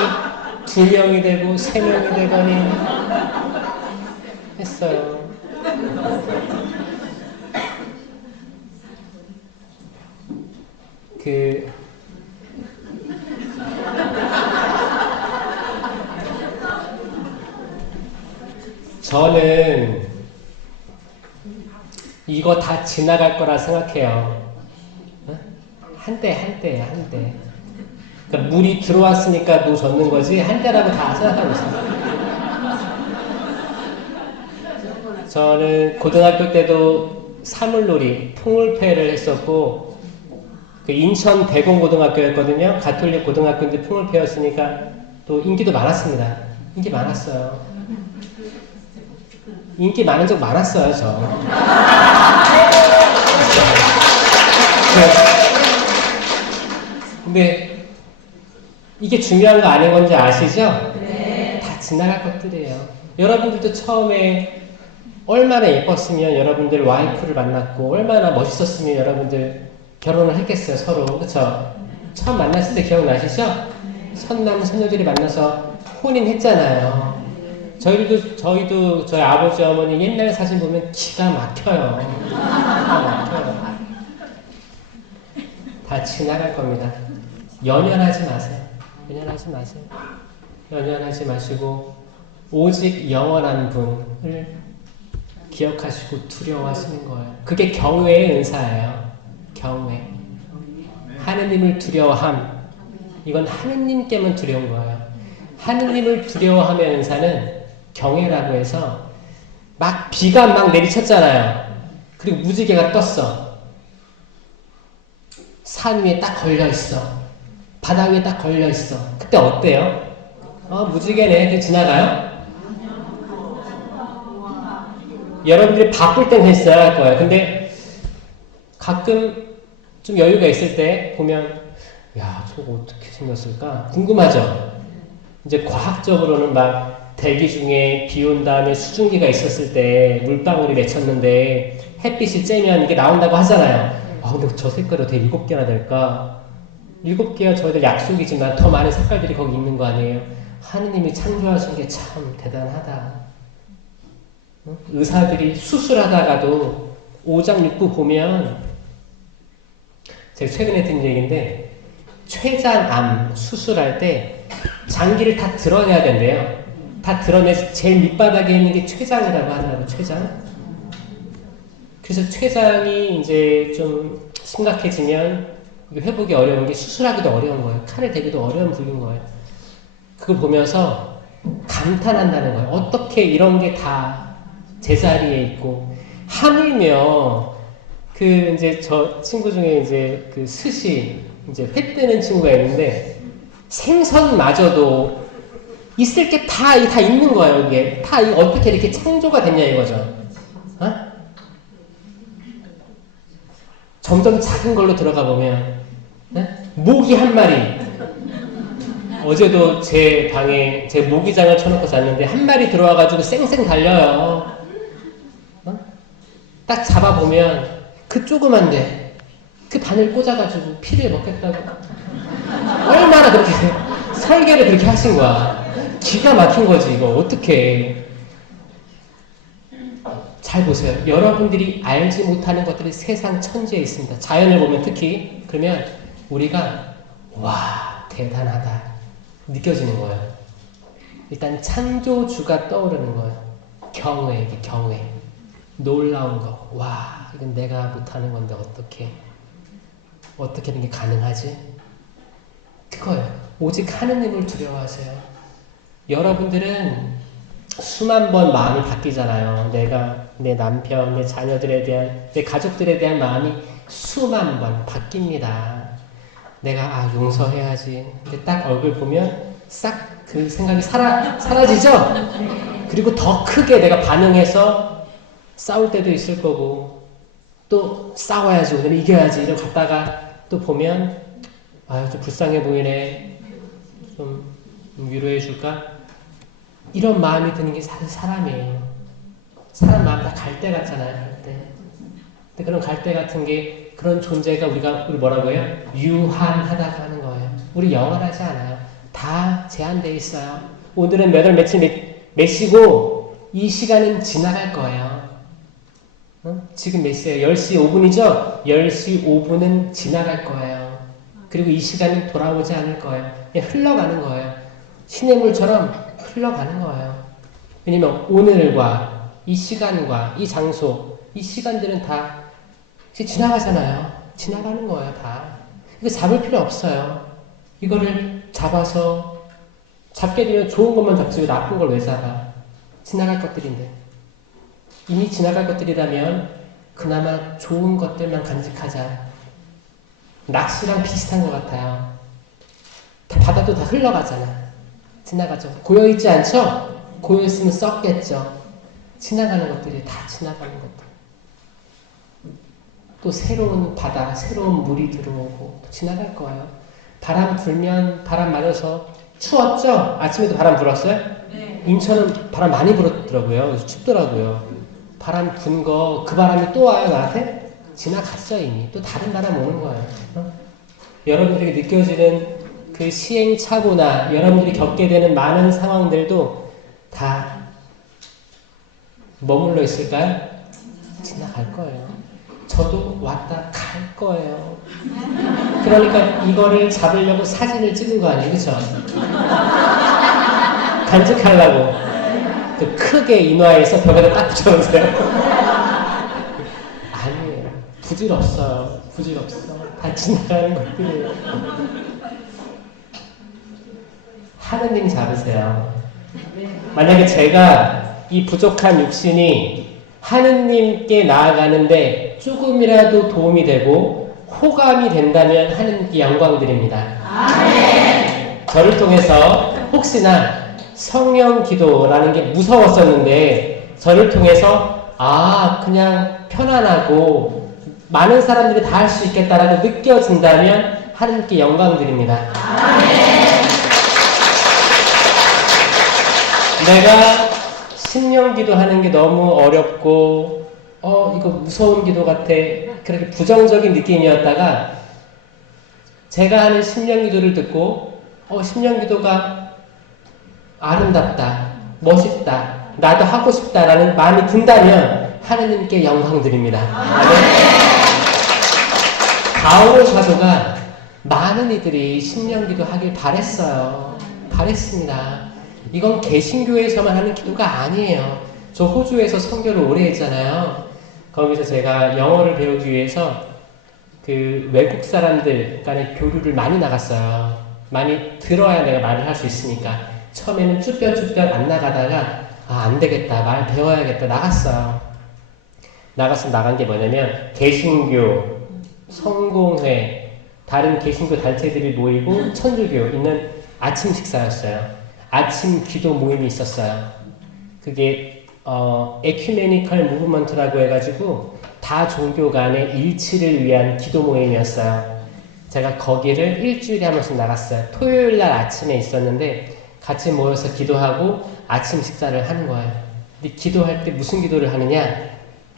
2명이 되고 3명이 되거니 했어요. 저는 이거 다 지나갈 거라 생각해요. 한때야. 그러니까 물이 들어왔으니까 노 젓는 거지 한때라고 다 생각하고 있어요. 저는 고등학교 때도 사물놀이, 풍물패를 했었고 그 인천 대공고등학교였거든요. 가톨릭 고등학교인데 풍물패였으니까 또 인기도 많았습니다. 인기 많았어요. 인기 많은 적 많았어요, 저. 근데 이게 중요한 거 아닌 건지 아시죠? 네. 다 지나갈 것들이에요. 여러분들도 처음에 얼마나 예뻤으면 여러분들 와이프를 만났고 얼마나 멋있었으면 여러분들 결혼을 했겠어요, 서로. 그쵸? 처음 만났을 때 기억나시죠? 선남, 선녀들이 만나서 혼인했잖아요. 저희도 저희 아버지, 어머니 옛날 사진 보면 기가 막혀요. 다 지나갈 겁니다. 연연하지 마세요. 연연하지 마시고 오직 영원한 분을 기억하시고 두려워하시는 거예요. 그게 경외의 은사예요. 경외. 하느님을 두려워함. 이건 하느님께만 두려운 거예요. 하느님을 두려워함의 은사는 경외라고 해서 비가 막 내리쳤잖아요. 그리고 무지개가 떴어. 산 위에 딱 걸려있어. 바닥 위에 딱 걸려있어. 그때 어때요? 무지개네. 그 지나가요? 여러분들이 바쁠 땐 했어야 할 거예요. 근데 가끔 좀 여유가 있을 때 보면 야, 저거 어떻게 생겼을까? 궁금하죠? 이제 과학적으로는 막 대기 중에 비 온 다음에 수증기가 있었을 때 물방울이 맺혔는데 햇빛이 쬐면 이게 나온다고 하잖아요. 근데 저 색깔이 어떻게 7개나 될까? 7개가 저희들 약속이지만 더 많은 색깔들이 거기 있는 거 아니에요? 하느님이 창조하신 게 참 대단하다. 의사들이 수술하다가도 5장 6부 보면 제가 최근에 든 얘기인데 췌장암 수술할 때 장기를 다 드러내야 된대요. 다 드러내서 제일 밑바닥에 있는 게 췌장이라고 하더라고요. 췌장. 그래서 췌장이 이제 좀 심각해지면 회복이 어려운 게 수술하기도 어려운 거예요. 칼을 대기도 어려운 부위인 거예요. 그걸 보면서 감탄한다는 거예요. 어떻게 이런 게 다 제자리에 있고 하물며 그 이제 저 친구 중에 이제 그 스시 이제 회 뜨는 친구가 있는데 생선마저도 있을 게 다 있는 거예요. 이게 다 어떻게 이렇게 창조가 됐냐 이거죠. 점점 작은 걸로 들어가 보면 모기 한 마리. 어제도 제 방에 제 모기장을 쳐놓고 잤는데 한 마리 들어와가지고 쌩쌩 달려요. 딱 잡아보면 그 조그만데 그 바늘 꽂아가지고 피를 먹겠다고 얼마나 그렇게 설계를 그렇게 하신 거야. 기가 막힌 거지 이거 어떡해. 잘 보세요. 여러분들이 알지 못하는 것들이 세상 천지에 있습니다. 자연을 보면 특히 그러면 우리가 와 대단하다 느껴지는 거예요. 일단 창조주가 떠오르는 거예요. 경외, 경외. 놀라운 거. 와 이건 내가 못하는 건데 어떻게 이게 가능하지? 그거예요. 오직 하느님을 두려워하세요. 여러분들은 수만 번 마음이 바뀌잖아요. 내가 내 남편, 내 자녀들에 대한, 내 가족들에 대한 마음이 수만 번 바뀝니다. 내가 용서해야지. 근데 딱 얼굴 보면 싹 그 생각이 사라지죠? 그리고 더 크게 내가 반응해서 싸울 때도 있을 거고 또 싸워야지 오늘 이겨야지 이러고 갔다가 또 보면 좀 불쌍해 보이네. 좀 위로해 줄까? 이런 마음이 드는 게 사실 사람이에요. 사람 마음 다 갈대 같잖아요. 갈대. 근데 그런 갈대 같은 게 그런 존재가 우리 뭐라고 해요? 유한하다고 하는 거예요. 우리 영원하지 않아요. 다 제한되어 있어요. 오늘은 몇 월 몇 시고 이 시간은 지나갈 거예요. 지금 몇 시예요? 10시 5분이죠? 10시 5분은 지나갈 거예요. 그리고 이 시간은 돌아오지 않을 거예요. 그냥 흘러가는 거예요. 시냇물처럼 흘러가는 거예요. 왜냐면 오늘과 이 시간과 이 장소, 이 시간들은 다 지나가잖아요. 지나가는 거예요, 다. 이거 잡을 필요 없어요. 이거를 잡아서 잡게 되면 좋은 것만 잡지 왜 나쁜 걸 왜 잡아? 지나갈 것들인데. 이미 지나갈 것들이라면 그나마 좋은 것들만 간직하자. 낚시랑 비슷한 것 같아요. 바다도 다 흘러가잖아. 지나가죠. 고여있지 않죠? 고여있으면 썩겠죠. 지나가는 것들이 다 지나가는 것들. 또 새로운 바다, 새로운 물이 들어오고 또 지나갈 거예요. 바람 불면 바람 맞아서 추웠죠? 아침에도 바람 불었어요? 네. 인천은 바람 많이 불었더라고요. 그래서 춥더라고요. 바람 분 거 그 바람이 또 와요 나한테? 지나갔어요 이미. 또 다른 바람 오는 거예요. 여러분들에게 느껴지는 그 시행착오나 여러분들이 겪게 되는 많은 상황들도 다 머물러 있을까요? 지나갈 거예요. 저도 왔다 갈 거예요. 그러니까 이거를 잡으려고 사진을 찍은 거 아니에요? 그쵸? 간직하려고 그 크게 인화해서 벽에다 딱 붙여놓으세요. 아니에요. 부질없어요. 부질없어. 다 지나가는 것들이에요. 하느님 잡으세요. 만약에 제가 이 부족한 육신이 하느님께 나아가는데 조금이라도 도움이 되고 호감이 된다면 하느님께 영광 드립니다. 아멘. 저를 통해서 혹시나 성령 기도라는 게 무서웠었는데 저를 통해서 그냥 편안하고 많은 사람들이 다 할 수 있겠다라고 느껴진다면 하느님께 영광 드립니다. 아멘. 내가 신령 기도하는 게 너무 어렵고 이거 무서운 기도 같아 그렇게 부정적인 느낌이었다가 제가 하는 신령 기도를 듣고 신령 기도가 아름답다, 멋있다, 나도 하고 싶다라는 마음이 든다면 하느님께 영광 드립니다. 바울 사도가 많은 이들이 신령 기도 하길 바랬어요. 바랬습니다. 이건 개신교에서만 하는 기도가 아니에요. 저 호주에서 선교를 오래 했잖아요. 거기서 제가 영어를 배우기 위해서 그 외국 사람들 간의 교류를 많이 나갔어요. 많이 들어야 내가 말을 할 수 있으니까. 처음에는 쭈뼛쭈뼛 안 나가다가 안 되겠다, 말 배워야겠다 나갔어요. 나가서 나간 게 뭐냐면 개신교, 성공회, 다른 개신교 단체들이 모이고 천주교 있는 아침 식사였어요. 아침 기도 모임이 있었어요. 그게 에큐메니컬 무브먼트라고 해가지고 다 종교 간의 일치를 위한 기도 모임이었어요. 제가 거기를 일주일에 한 번씩 나갔어요. 토요일 날 아침에 있었는데 같이 모여서 기도하고 아침 식사를 하는 거예요. 근데 기도할 때 무슨 기도를 하느냐?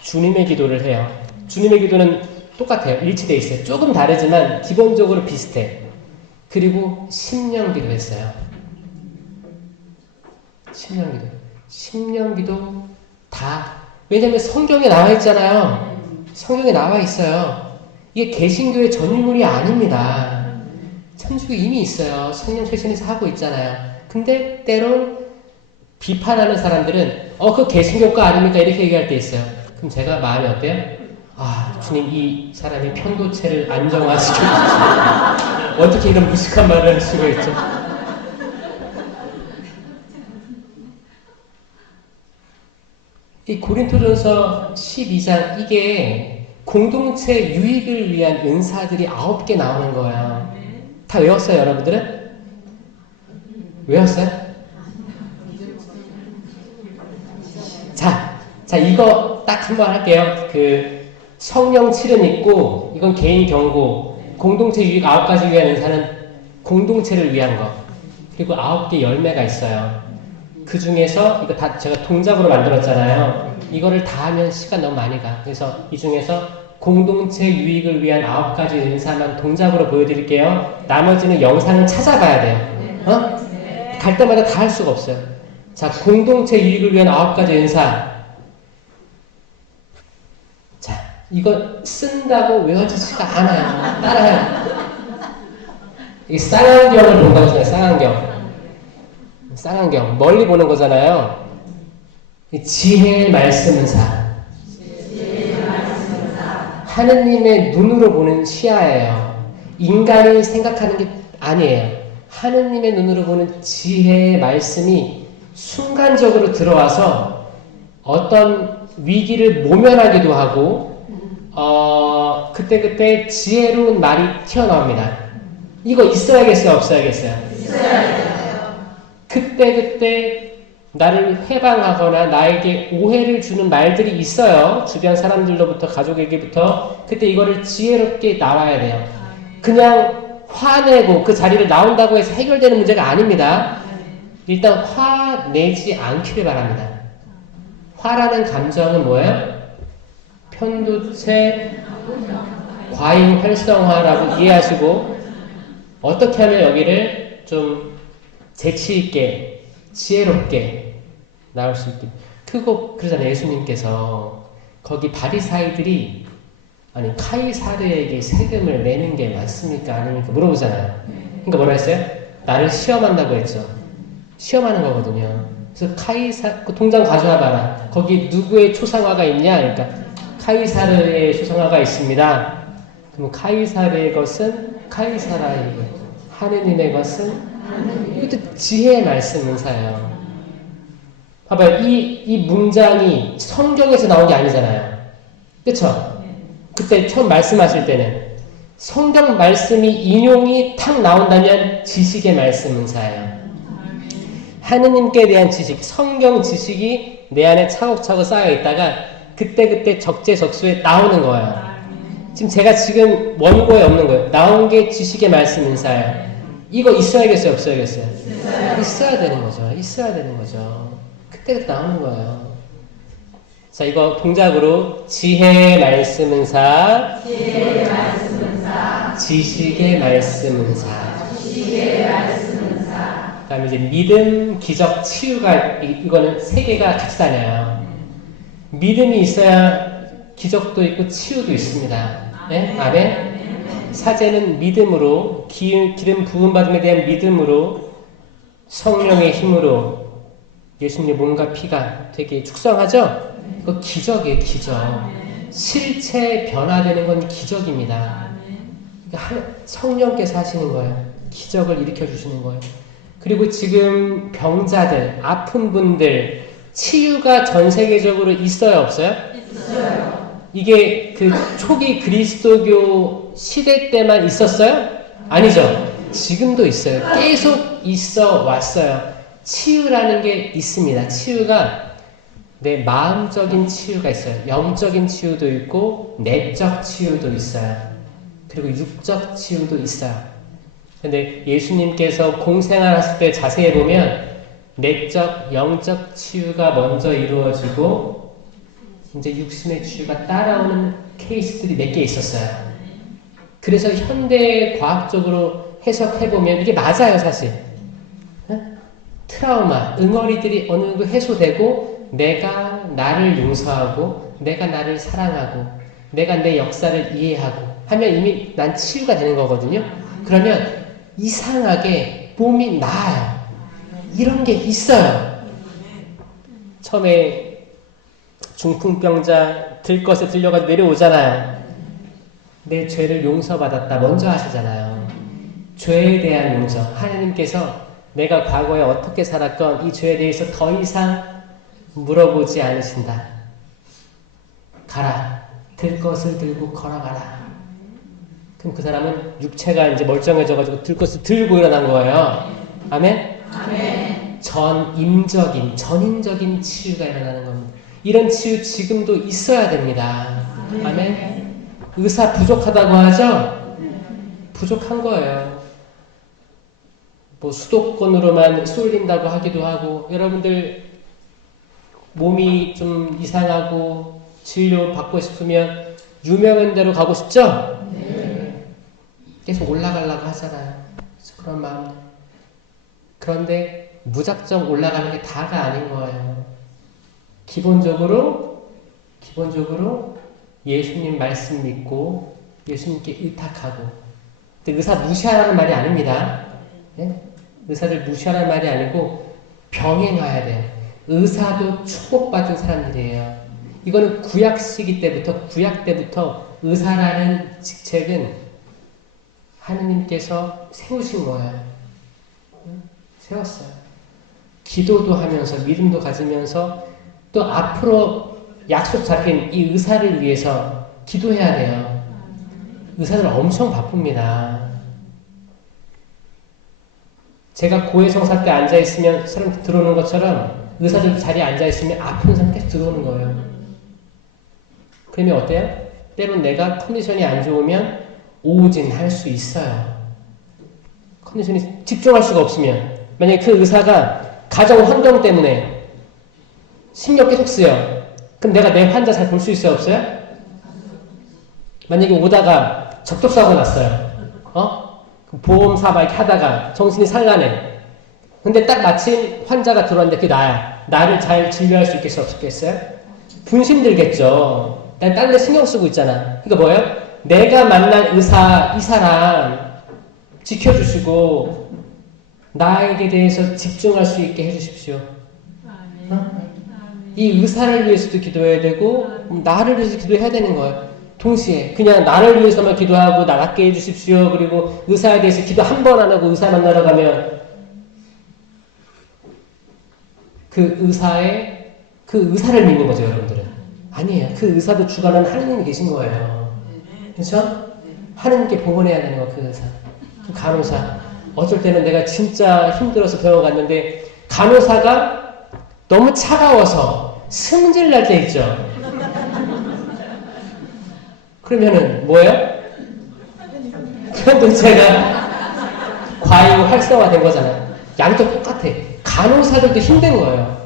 주님의 기도를 해요. 주님의 기도는 똑같아요. 일치되어 있어요. 조금 다르지만 기본적으로 비슷해. 그리고 심령 기도했어요. 심령 기도 다. 왜냐면 성경에 나와 있잖아요. 성경에 나와 있어요. 이게 개신교의 전유물이 아닙니다. 천주교 이미 있어요. 성령 최신에서 하고 있잖아요. 근데 때론 비판하는 사람들은 그거 개신교 거 아닙니까? 이렇게 얘기할 때 있어요. 그럼 제가 마음이 어때요? 주님 이 사람이 편도체를 안정화시켜 어떻게 이런 무식한 말을 할 수가 있죠? 이 고린토전서 12장 이게 공동체 유익을 위한 은사들이 9개 나오는 거예요. 다 외웠어요, 여러분들은? 외웠어요? 자, 이거 딱 한번 할게요. 그 성령 칠은 있고 이건 개인 경고, 공동체 유익 9가지 위한 은사는 공동체를 위한 거. 그리고 9개 열매가 있어요. 그 중에서 이거 다 제가 동작으로 만들었잖아요. 이거를 다 하면 시간 너무 많이 가. 그래서 이 중에서 공동체 유익을 위한 9가지 은사만 동작으로 보여드릴게요. 나머지는 영상을 찾아봐야 돼요. 갈 때마다 다 할 수가 없어요. 자, 공동체 유익을 위한 9가지 은사. 자, 이거 쓴다고 외워지지가 않아요. 따라해요. 이 쌍안경을 본다고 생각해요. 쌍안경. 멀리 보는 거잖아요. 지혜의 말씀 은사. 하느님의 눈으로 보는 시야예요. 인간이 생각하는 게 아니에요. 하느님의 눈으로 보는 지혜의 말씀이 순간적으로 들어와서 어떤 위기를 모면하기도 하고 그때그때 지혜로운 말이 튀어나옵니다. 이거 있어야겠어요? 없어야겠어요? 있어야겠어요. 그때그때 나를 해방하거나 나에게 오해를 주는 말들이 있어요. 주변 사람들로부터 가족에게부터. 그때 이거를 지혜롭게 나와야 돼요. 그냥 화내고 그 자리를 나온다고 해서 해결되는 문제가 아닙니다. 일단 화내지 않기를 바랍니다. 화라는 감정은 뭐예요? 편도체 과잉 활성화라고 이해하시고 어떻게 하면 여기를 좀 재치있게 지혜롭게 나올 수 있게. 그러잖아요. 예수님께서 거기 바리사이들이 아니 카이사르에게 세금을 내는 게 맞습니까? 아닙니까? 물어보잖아요. 그러니까 뭐라 했어요? 나를 시험한다고 했죠. 시험하는 거거든요. 그래서 그 통장 가져와봐라. 거기 누구의 초상화가 있냐? 그러니까 카이사르의 초상화가 있습니다. 그럼 카이사르의 것은 카이사라에게, 하느님의 것은 이것도 지혜의 말씀 은사예요. 봐봐요. 이 문장이 성경에서 나온 게 아니잖아요. 그쵸? 그때 처음 말씀하실 때는 성경 말씀이 인용이 탁 나온다면 지식의 말씀 은사예요. 하느님께 대한 지식, 성경 지식이 내 안에 차곡차곡 쌓여 있다가 그때그때 적재적소에 나오는 거예요. 지금 원고에 없는 거예요. 나온 게 지식의 말씀 은사예요. 이거 있어야겠어요, 없어야겠어요? 있어야 되는 거죠. 있어야 되는 거죠. 그때그때 나오는 거예요. 자, 이거 동작으로 지혜의 말씀 은사, 지식의 말씀 은사, 그다음에 이제 믿음, 기적, 치유가 이거는 세 개가 같이 다녀요. 믿음이 있어야 기적도 있고 치유도 있습니다. 네? 아멘. 사제는 믿음으로 기름 부음 받음에 대한 믿음으로 성령의 힘으로 예수님의 몸과 피가 되게 축성하죠. 그 기적이에요, 기적. 실체 변화되는 건 기적입니다. 성령께서 하시는 거예요. 기적을 일으켜 주시는 거예요. 그리고 지금 병자들, 아픈 분들 치유가 전 세계적으로 있어요, 없어요? 있어요. 이게 그 초기 그리스도교 시대 때만 있었어요? 아니죠. 지금도 있어요. 계속 있어 왔어요. 치유라는 게 있습니다. 치유가 내 마음적인 치유가 있어요. 영적인 치유도 있고 내적 치유도 있어요. 그리고 육적 치유도 있어요. 근데 예수님께서 공생하셨을 때 자세히 보면 내적, 영적 치유가 먼저 이루어지고 이제 육신의 치유가 따라오는 케이스들이 몇 개 있었어요. 그래서 현대 과학적으로 해석해보면 이게 맞아요, 사실. 트라우마, 응어리들이 어느 정도 해소되고 내가 나를 용서하고 내가 나를 사랑하고 내가 내 역사를 이해하고 하면 이미 난 치유가 되는 거거든요. 그러면 이상하게 몸이 나아요. 이런 게 있어요. 처음에 중풍병자 들것에 들려가지고 내려오잖아요. 내 죄를 용서받았다 먼저 하시잖아요. 죄에 대한 용서. 하나님께서 내가 과거에 어떻게 살았건 이 죄에 대해서 더 이상 물어보지 않으신다. 가라. 들것을 들고 걸어가라. 그럼 그 사람은 육체가 이제 멀쩡해져가지고 들것을 들고 일어난 거예요. 아멘? 아멘. 전인적인 치유가 일어나는 겁니다. 이런 치유 지금도 있어야 됩니다. 아멘? 의사 부족하다고 하죠? 부족한 거예요. 뭐 수도권으로만 쏠린다고 하기도 하고, 여러분들 몸이 좀 이상하고 진료 받고 싶으면 유명한 데로 가고 싶죠? 네. 계속 올라가려고 하잖아요. 그런 마음. 그런데 무작정 올라가는 게 다가 아닌 거예요. 기본적으로 예수님 말씀 믿고 예수님께 의탁하고. 근데 의사 무시하라는 말이 아닙니다. 네? 의사들 무시하라는 말이 아니고 병행해야 돼요. 의사도 축복받은 사람들이에요. 이거는 구약 때부터 의사라는 직책은 하느님께서 세우신 거예요. 세웠어요. 기도도 하면서 믿음도 가지면서 또 앞으로 약속 잡힌 이 의사를 위해서 기도해야 돼요. 의사들 엄청 바쁩니다. 제가 고해성사 때 앉아있으면 사람 들어오는 것처럼 의사들 자리에 앉아있으면 아픈 사람 계속 들어오는 거예요. 그러면 어때요? 때론 내가 컨디션이 안 좋으면 오진할 수 있어요. 컨디션이 집중할 수가 없으면. 만약에 그 의사가 가정 환경 때문에 신경 계속 쓰여. 그럼 내가 내 환자 잘 볼 수 있어요? 없어요? 만약에 오다가 접촉사고 났어요. 보험사 막 이렇게 하다가 정신이 상하네. 근데 딱 마침 환자가 들어왔는데 그게 나야. 나를 잘 진료할 수 있겠어요? 없겠어요? 분심 들겠죠. 난 다른 데 신경 쓰고 있잖아. 그러니까 뭐예요? 내가 만난 의사, 이 사람 지켜주시고 나에게 대해서 집중할 수 있게 해주십시오. 이 의사를 위해서도 기도해야 되고 나를 위해서 기도해야 되는 거예요. 동시에 그냥 나를 위해서만 기도하고 나 낫게 해주십시오. 그리고 의사에 대해서 기도 한 번 안 하고 의사 만나러 가면 그 의사를 믿는 거죠, 여러분들은. 아니에요. 그 의사도 주관하는 하느님이 계신 거예요. 그렇죠? 하느님께 복원해야 되는 거, 그 의사. 그 간호사. 어쩔 때는 내가 진짜 힘들어서 병원 갔는데 간호사가 너무 차가워서 승질 날 때 있죠. 그러면은 뭐예요? 그건 제가 과잉 활성화된 거잖아요. 양쪽 똑같아. 간호사들도 힘든 거예요.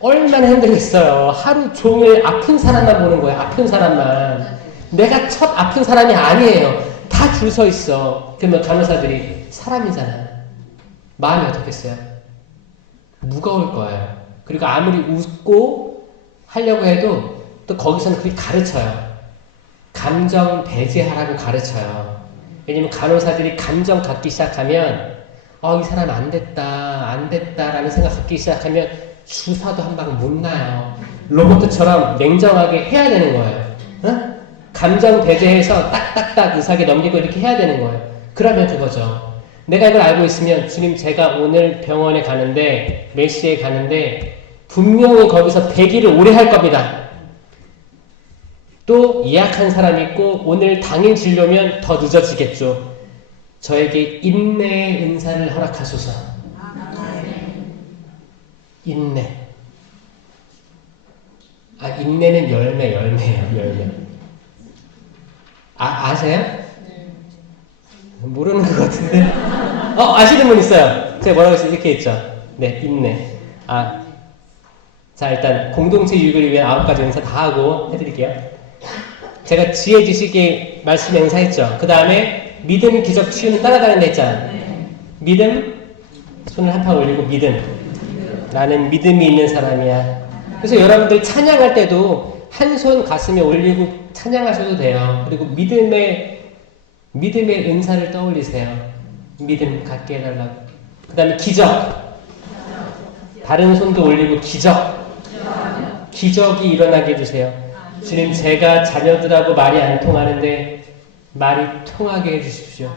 얼마나 힘들겠어요. 하루 종일 아픈 사람만 보는 거예요. 아픈 사람만. 내가 첫 아픈 사람이 아니에요. 다 줄 서 있어. 그러면 간호사들이 사람이잖아. 마음이 어떻겠어요? 무거울 거예요. 그리고 아무리 웃고 하려고 해도 또 거기서는 그렇게 가르쳐요. 감정 배제하라고 가르쳐요. 왜냐면 간호사들이 감정 갖기 시작하면 이 사람 안 됐다 라는 생각 갖기 시작하면 주사도 한 방 못 놔요. 로봇처럼 냉정하게 해야 되는 거예요. 응? 감정 배제해서 딱딱딱 의사에게 넘기고 이렇게 해야 되는 거예요. 그러면 그거죠. 내가 이걸 알고 있으면 주님 제가 오늘 병원에 가는데 몇 시에 가는데 분명히 거기서 대기를 오래 할 겁니다. 또 예약한 사람이 있고 오늘 당일 진료면 더 늦어지겠죠. 저에게 인내의 은사를 허락하소서. 인내. 인내는 열매예요, 열매. 아세요? 모르는 것 같은데? 아시는 분 있어요. 제가 뭐라고 했어요? 이렇게 했죠. 네, 인내. 자, 일단 공동체 유익을 위한 9가지 은사 다 하고 해드릴게요. 제가 지혜 지식의 말씀 행사했죠. 그 다음에 믿음, 기적, 치유는 따라다닌다 했잖아. 믿음, 손을 한 판 올리고 믿음. 나는 믿음이 있는 사람이야. 그래서 여러분들 찬양할 때도 한 손 가슴에 올리고 찬양하셔도 돼요. 그리고 믿음의 은사를 떠올리세요. 믿음 갖게 해달라고. 그 다음에 기적. 다른 손도 올리고 기적이 일어나게 해주세요. 주님, 제가 자녀들하고 말이 안 통하는데 말이 통하게 해주십시오.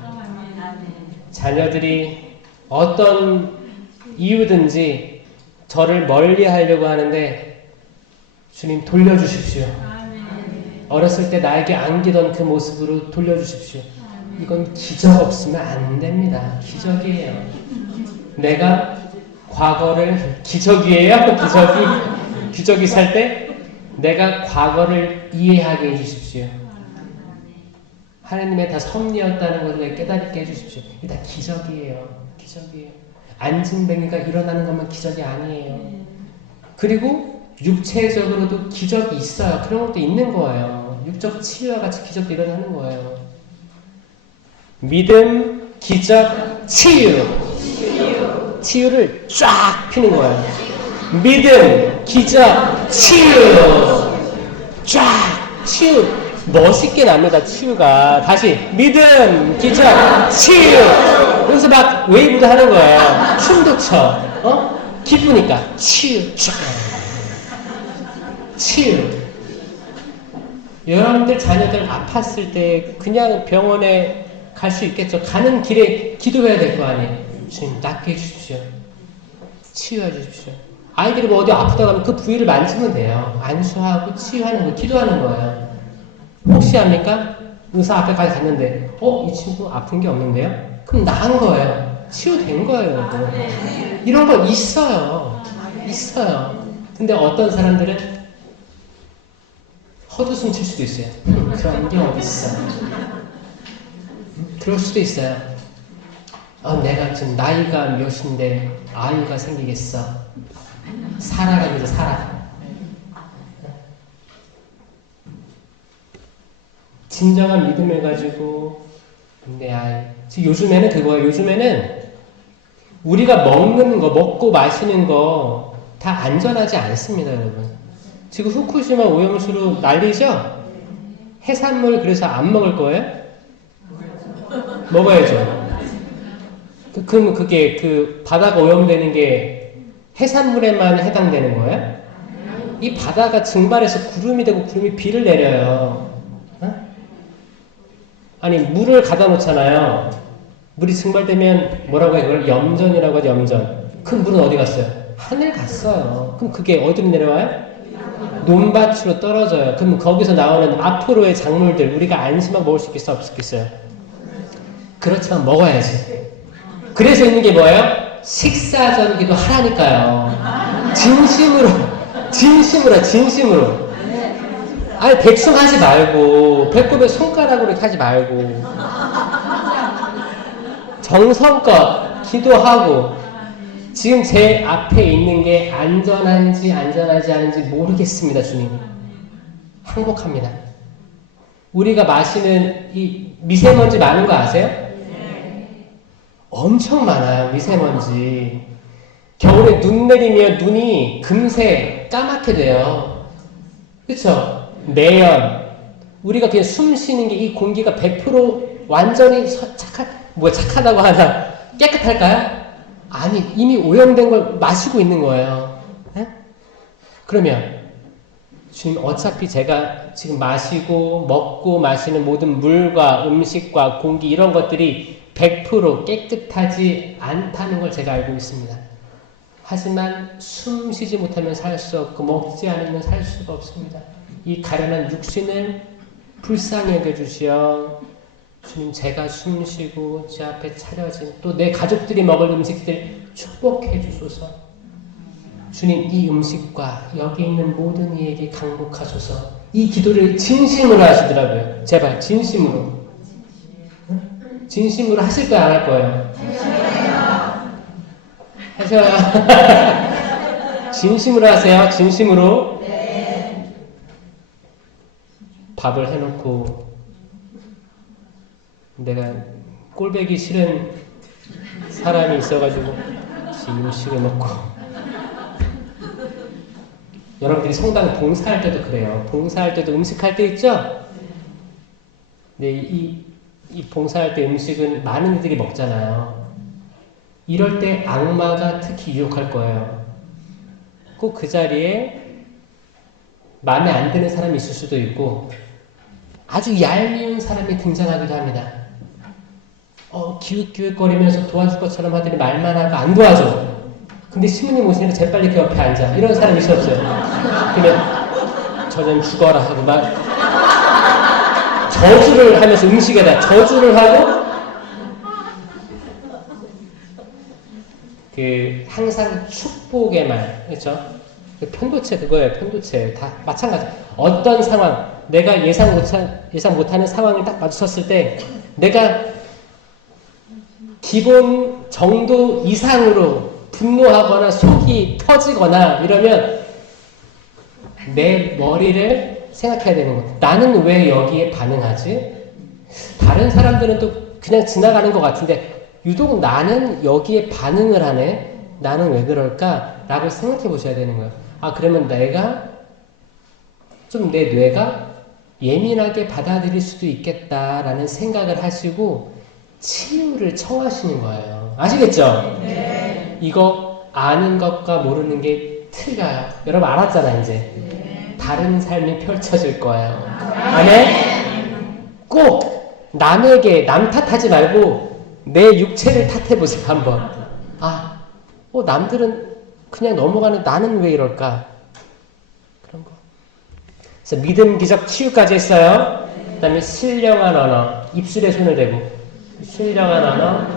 자녀들이 어떤 이유든지 저를 멀리 하려고 하는데 주님 돌려주십시오. 어렸을 때 나에게 안기던 그 모습으로 돌려주십시오. 이건 기적 없으면 안 됩니다. 기적이에요. 내가 과거를 기적이에요. 기적이 살 때 내가 과거를 이해하게 해주십시오. 하나님의 다 섭리였다는 것을 깨닫게 해주십시오. 이게 다 기적이에요. 안진뱅이가 일어나는 것만 기적이 아니에요. 그리고 육체적으로도 기적이 있어요. 그런 것도 있는 거예요. 육적 치유와 같이 기적도 일어나는 거예요. 믿음, 기적, 치유를 쫙 피는 거예요. 믿음, 기적, 치유. 쫙 치유. 멋있게 납니다. 치유가. 다시 믿음, 기적, 치유. 여기서 막 웨이브도 하는 거예요. 춤도 춰. 기쁘니까 치유. 쫙. 치유. 여러분들 자녀들 아팠을 때 그냥 병원에 갈 수 있겠죠. 가는 길에 기도해야 될 거 아니에요. 주님 낫게 해주십시오. 치유해 주십시오. 아이들이 뭐 어디 아프다 가면 그 부위를 만지면 돼요. 안수하고 치유하는 거, 기도하는 거예요. 혹시 합니까? 의사 앞에까지 갔는데 이 친구 아픈 게 없는데요? 그럼 나은 거예요. 치유된 거예요. 여러분. 이런 거 있어요. 근데 어떤 사람들은 헛웃음 칠 수도 있어요. 그런 게 어딨어. 그럴 수도 있어요. 내가 지금 나이가 몇인데 아이가 생기겠어. 살아라 그래서 살아. 진정한 믿음을 가지고 내 아이. 지금 요즘에는 그거예요. 요즘에는 우리가 먹고 마시는 거 다 안전하지 않습니다, 여러분. 지금 후쿠시마 오염수로 난리죠? 해산물 그래서 안 먹을 거예요? 먹어야죠. 그럼 그게 그 바다가 오염되는 게 해산물에만 해당되는 거예요? 이 바다가 증발해서 구름이 되고 구름이 비를 내려요. 아니 물을 가다 놓잖아요. 물이 증발되면 뭐라고 해요? 그걸 염전이라고 하죠. 염전. 그 물은 어디 갔어요? 하늘 갔어요. 그럼 그게 어디로 내려와요? 논밭으로 떨어져요. 그럼 거기서 나오는 앞으로의 작물들 우리가 안심하고 먹을 수 있겠어 없겠어요? 그렇지만 먹어야지. 그래서 있는 게 뭐예요? 식사전기도 하라니까요. 진심으로. 아니 대충 하지 말고 배꼽에 손가락으로 이렇게 하지 말고 정성껏 기도하고. 지금 제 앞에 있는 게 안전한지 안전하지 않은지 모르겠습니다. 주님 행복합니다. 우리가 마시는 이 미세먼지 많은 거 아세요? 엄청 많아요. 미세먼지. 겨울에 눈 내리면 눈이 금세 까맣게 돼요. 그렇죠? 매연. 우리가 그냥 숨 쉬는 게 이 공기가 100% 완전히 착하다고 하나 깨끗할까요? 아니 이미 오염된 걸 마시고 있는 거예요. 네? 그러면 주님 어차피 제가 지금 마시고 먹고 마시는 모든 물과 음식과 공기 이런 것들이 100% 깨끗하지 않다는 걸 제가 알고 있습니다. 하지만 숨 쉬지 못하면 살 수 없고 먹지 않으면 살 수가 없습니다. 이 가련한 육신을 불쌍히 여겨주시어 주님 제가 숨 쉬고 제 앞에 차려진 또 내 가족들이 먹을 음식들 축복해 주소서. 주님 이 음식과 여기 있는 모든 이에게 강복하소서. 이 기도를 진심으로 하시더라고요. 제발 진심으로. 진심으로 하실 거예요? 안 할 거예요? 하셔요. 진심으로 하세요. 진심으로. 밥을 해놓고 내가 꼴배기 싫은 사람이 있어가지고 음식을 먹고. 여러분들이 성당 봉사할 때도 그래요. 봉사할 때도 음식할 때 있죠? 근데 이 봉사할 때 음식은 많은 이들이 먹잖아요. 이럴 때 악마가 특히 유혹할 거예요. 꼭 그 자리에 마음에 안 드는 사람이 있을 수도 있고 아주 얄미운 사람이 등장하기도 합니다. 기웃기웃거리면서 도와줄 것처럼 하더니 말만 하고 안 도와줘. 근데 신부님 오시니까 재빨리 그 옆에 앉아. 이런 사람이 있었어요. 그러면 저는 죽어라 하고 막 저주를 하면서 음식에다 저주를 하고 항상 축복의 말, 그렇죠? 편도체 그거예요. 편도체 다 마찬가지. 어떤 상황 내가 예상 못하는 상황을 딱 마주쳤을 때 내가 기본 정도 이상으로 분노하거나 속이 터지거나 이러면 내 머리를 생각해야 되는 거예요. 나는 왜 여기에 반응하지? 다른 사람들은 또 그냥 지나가는 것 같은데 유독 나는 여기에 반응을 하네? 나는 왜 그럴까? 라고 생각해 보셔야 되는 거예요. 그러면 내가 좀 내 뇌가 예민하게 받아들일 수도 있겠다라는 생각을 하시고 치유를 청하시는 거예요. 아시겠죠? 네. 이거 아는 것과 모르는 게 틀려요. 여러분 알았잖아 이제. 네. 다른 삶이 펼쳐질 거예요. 아멘? 꼭 남에게 남 탓하지 말고 내 육체를 탓해보세요 한번. 남들은 그냥 넘어가는 나는 왜 이럴까? 그런 거. 그래서 믿음, 기적, 치유까지 했어요. 그 다음에 신령한 언어. 입술에 손을 대고 신령한 언어.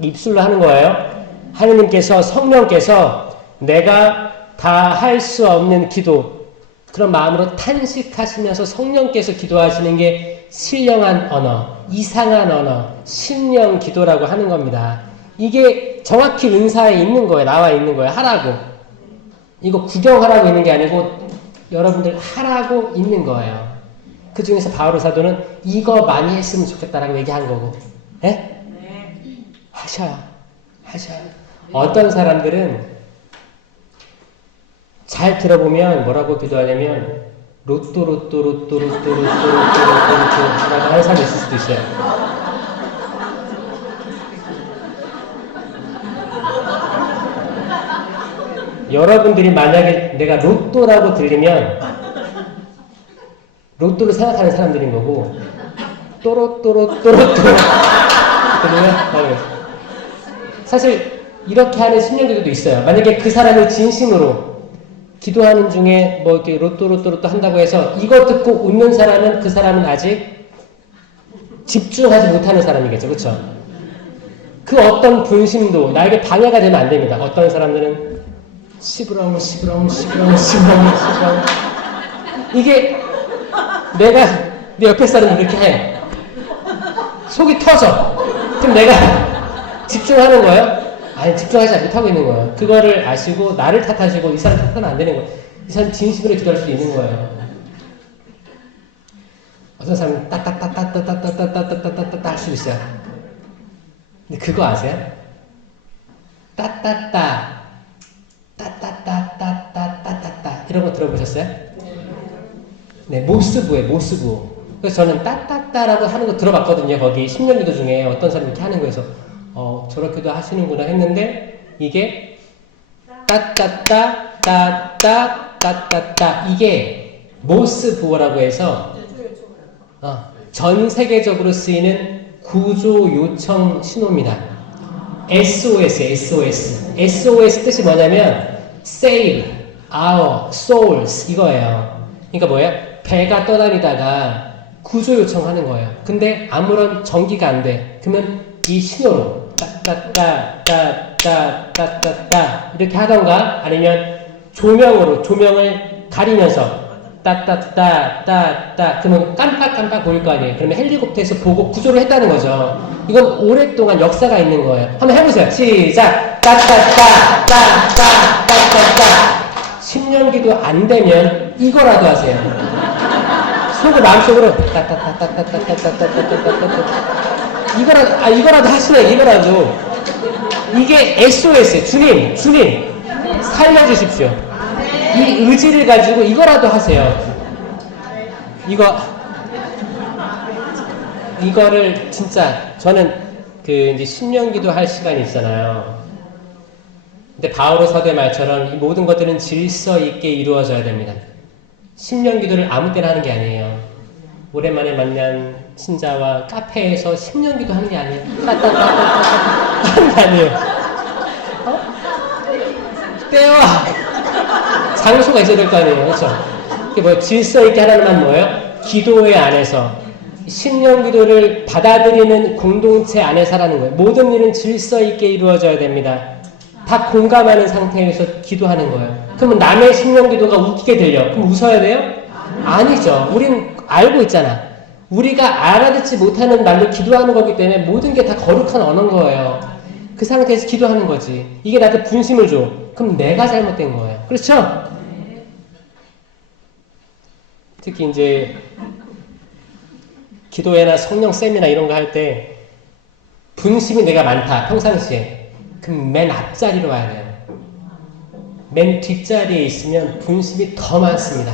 입술로 하는 거예요. 하느님께서 성령께서 내가 다 할 수 없는 기도 그런 마음으로 탄식하시면서 성령께서 기도하시는 게 신령한 언어, 이상한 언어, 신령 기도라고 하는 겁니다. 이게 정확히 은사에 있는 거예요. 나와 있는 거예요. 하라고. 이거 구경하라고 있는 게 아니고 여러분들 하라고 있는 거예요. 그 중에서 바오로 사도는 이거 많이 했으면 좋겠다라고 얘기한 거고. 네? 하셔요. 어떤 사람들은 잘 들어보면 뭐라고 기도하냐면 로또 라고 하는 사람이 있을 수도 있어요. 여러분들이 만약에 내가 로또라고 들리면 로또를 생각하는 사람들인 거고 또로또로 들리면 사실 이렇게 하는 신령기도도 있어요. 만약에 그 사람이 진심으로 기도하는 중에 뭐 이렇게 로또 한다고 해서 이거 듣고 웃는 사람은 그 사람은 아직 집중하지 못하는 사람이겠죠. 그렇죠? 그 어떤 분심도 나에게 방해가 되면 안 됩니다. 어떤 사람들은 시부렁 이게 내가 내 옆에 사람이 이렇게 해. 속이 터져. 그럼 내가 집중하는 거예요? 아니, 집중하지 못하고 있는 거예요. 그거를 아시고 나를 탓하시고 이 사람 탓하면 안 되는 거예요. 이 사람 진심으로 기도할 수도 있는 거예요. 어떤 사람은 따따따따따따따따따따따따따 할 수 있어요. 근데 그거 아세요? 따따따 따따따따따따따따 이런 거 들어보셨어요? 네, 모스부예요, 모스부. 그래서 저는 따따따라고 하는 거 들어봤거든요. 거기 10년기도 중에 어떤 사람이 이렇게 하는 거에서 저렇게도 하시는구나 했는데 이게 따따따 따따 따따따 이게 모스부어라고 해서 전 세계적으로 쓰이는 구조 요청 신호입니다. SOS 뜻이 뭐냐면 Save Our Souls 이거예요. 그러니까 뭐예요? 배가 떠다니다가 구조 요청하는 거예요. 근데 아무런 전기가 안 돼. 그러면 이 신호로 따따따따따따따따 이렇게 하던가 아니면 조명을 가리면서 따따따따따 그러면 깜빡깜빡 보일 거 아니에요. 그러면 헬리콥터에서 보고 구조를 했다는 거죠. 이건 오랫동안 역사가 있는 거예요. 한번 해보세요. 시작! 따따따따따따따따 10년기도 안 되면 이거라도 하세요. 마음속으로 따따따따따따따따따따따 이거라도 하시네. 이거라도 이게 SOS 주님 살려주십시오. 이 의지를 가지고 이거라도 하세요. 이거를 진짜 저는 그 이제 10년기도 할 시간이 있잖아요. 근데 바오로 사도의 말처럼 이 모든 것들은 질서 있게 이루어져야 됩니다. 10년기도를 아무 때나 하는 게 아니에요. 오랜만에 만난 신자와 카페에서 10년기도 하는 게 아니에요. 하는 게 아니에요. 때와 장소가 있어야 될 거 아니에요. 그렇죠? 이게 뭐 질서 있게 하라는 말 뭐예요? 기도회 안에서 10년 기도를 받아들이는 공동체 안에서 하라는 거예요. 모든 일은 질서 있게 이루어져야 됩니다. 다 공감하는 상태에서 기도하는 거예요. 그러면 남의 10년 기도가 웃기게 들려. 그럼 웃어야 돼요? 아니죠. 우린 알고 있잖아. 우리가 알아듣지 못하는 말로 기도하는 거기 때문에 모든 게 다 거룩한 언어인 거예요. 그 상태에서 기도하는 거지. 이게 나한테 분심을 줘. 그럼 내가 잘못된 거예요. 그렇죠? 특히 이제 기도회나 성령 세미나 이런 거 할 때 분심이 내가 많다. 평상시에. 그럼 맨 앞자리로 와야 돼요. 맨 뒷자리에 있으면 분심이 더 많습니다.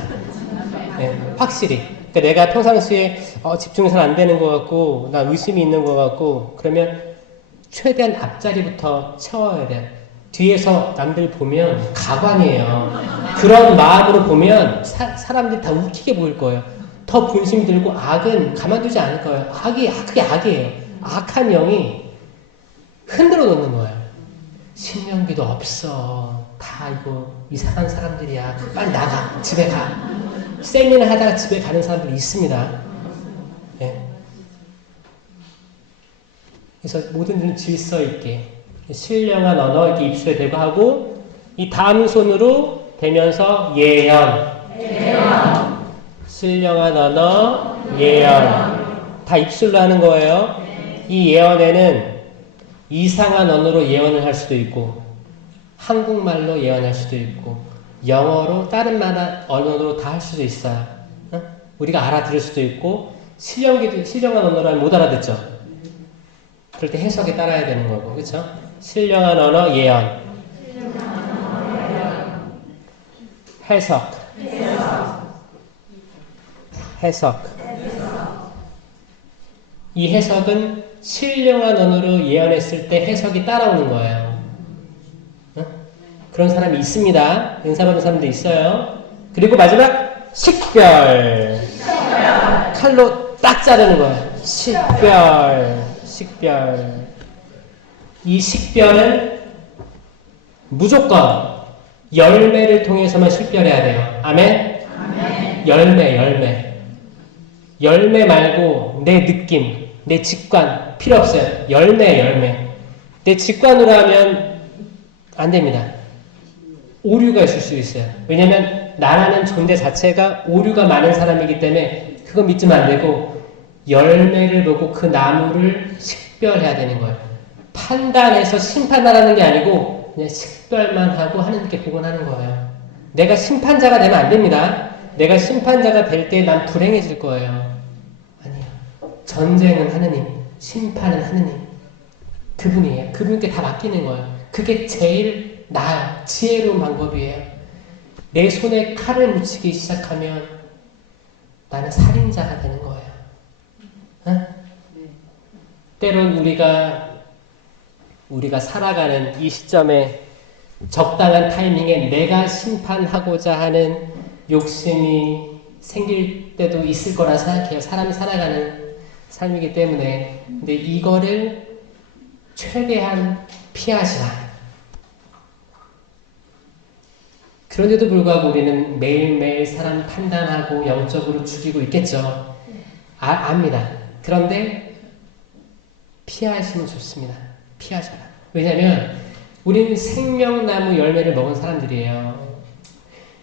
네, 확실히. 그러니까 내가 평상시에 집중이 잘 안 되는 것 같고 나 의심이 있는 것 같고 그러면 최대한 앞자리부터 채워야 돼요. 뒤에서 남들 보면 가관이에요. 그런 마음으로 보면 사람들이 다 웃기게 보일 거예요. 더 분심이 들고 악은 가만두지 않을 거예요. 그게 악이에요. 악한 영이 흔들어 놓는 거예요. 10년기도 없어. 다 이거 이상한 사람들이야. 빨리 나가. 집에 가. 세미나 하다가 집에 가는 사람들이 있습니다. 네. 그래서 모든 일은 질서 있게 신령한 언어 이렇게 입술에 대고 하고 이 다음 손으로 대면서 예언. 신령한 언어 예언. 다 입술로 하는 거예요. 이 예언에는 이상한 언어로 예언을 할 수도 있고 한국말로 예언할 수도 있고 영어로 다른 언어로 다 할 수도 있어요. 어? 우리가 알아들을 수도 있고 신령한 언어로 하면 못 알아듣죠. 그럴 때 해석에 따라야 되는 거고, 그렇죠? 신령한 언어 예언. 해석. 이 해석은 신령한 언어로 예언했을 때 해석이 따라오는 거예요. 어? 그런 사람이 있습니다. 은사받은 사람도 있어요. 그리고 마지막 식별. 칼로 딱 자르는 거예요. 식별. 이 식별은 무조건 열매를 통해서만 식별해야 돼요. 아멘? 열매. 열매 말고 내 느낌, 내 직관 필요 없어요. 열매. 내 직관으로 하면 안 됩니다. 오류가 있을 수 있어요. 왜냐면 나라는 존재 자체가 오류가 많은 사람이기 때문에 그거 믿으면 안 되고 열매를 보고 그 나무를 식별해야 되는 거예요. 판단해서 심판하라는 게 아니고 그냥 식별만 하고 하나님께 복원하는 거예요. 내가 심판자가 되면 안 됩니다. 내가 심판자가 될 때 난 불행해질 거예요. 아니요. 전쟁은 하느님, 심판은 하느님. 그분이에요. 그분께 다 맡기는 거예요. 그게 제일 나아요. 지혜로운 방법이에요. 내 손에 칼을 묻히기 시작하면 나는 살인자가 되는 거예요. 응? 때론 우리가 살아가는 이 시점에 적당한 타이밍에 내가 심판하고자 하는 욕심이 생길 때도 있을 거라 생각해요. 사람이 살아가는 삶이기 때문에. 근데 이거를 최대한 피하시라. 그런데도 불구하고 우리는 매일매일 사람 판단하고 영적으로 죽이고 있겠죠. 압니다. 그런데 피하시면 좋습니다. 피하셔라. 왜냐하면 우리는 생명나무 열매를 먹은 사람들이에요.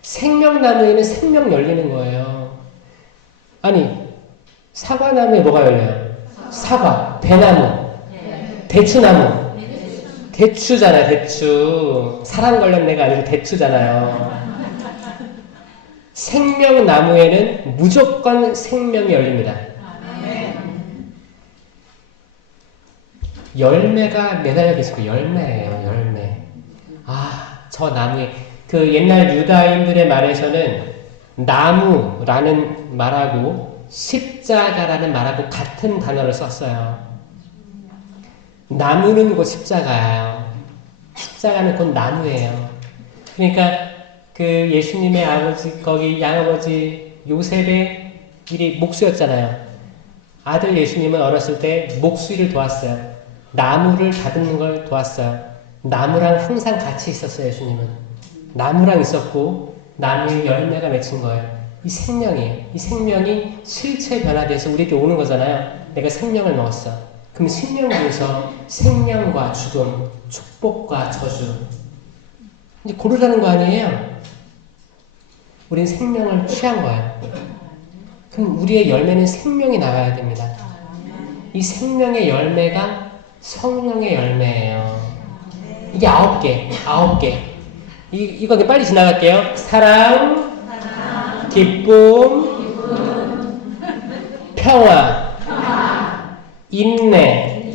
생명나무에는 생명 열리는 거예요. 아니, 사과나무에 뭐가 열려요? 사과, 배나무, 대추나무. 대추잖아요, 대추. 사랑 걸렸네가 아니고 대추잖아요. 생명나무에는 무조건 생명이 열립니다. 열매가 매달려 계시고, 열매예요, 열매. 저 나무에. 그 옛날 유다인들의 말에서는 나무라는 말하고 십자가라는 말하고 같은 단어를 썼어요. 나무는 곧 십자가예요. 십자가는 곧 나무예요. 그러니까 그 예수님의 아버지, 거기 양아버지 요셉의 일이 목수였잖아요. 아들 예수님은 어렸을 때 목수일을 도왔어요. 나무를 다듬는 걸 도왔어요. 나무랑 항상 같이 있었어요, 예수님은. 나무랑 있었고 나무의 열매가 맺힌 거예요. 이 생명이에요. 이 생명이 실체 변화돼서 우리에게 오는 거잖아요. 내가 생명을 먹었어. 그럼 생명 중에서 생명과 죽음, 축복과 저주. 이제 고르라는 거 아니에요? 우린 생명을 취한 거예요. 그럼 우리의 열매는 생명이 나와야 됩니다. 이 생명의 열매가 성령의 열매예요. 이게 9개. 이거 빨리 지나갈게요. 사랑, 기쁨, 평화, 인내.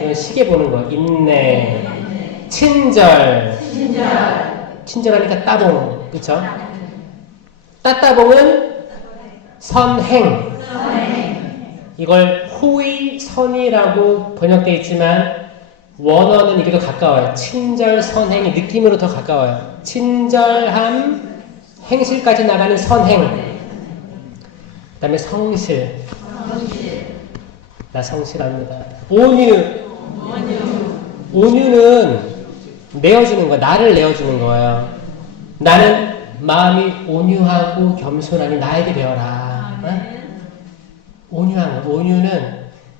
이건 시계 보는 거. 인내. 친절. 친절하니까 따봉. 그쵸? 따따봉은 선행. 이걸 호의선이라고 번역되어 있지만 원어는 이게 더 가까워요. 친절, 선행이 느낌으로 더 가까워요. 친절함, 행실까지 나가는 선행. 그 다음에 성실. 나 성실합니다. 온유는 내어주는 거야. 나를 내어주는 거예요. 나는 마음이 온유하고 겸손하니 나에게 배워라. 온유한 거. 온유는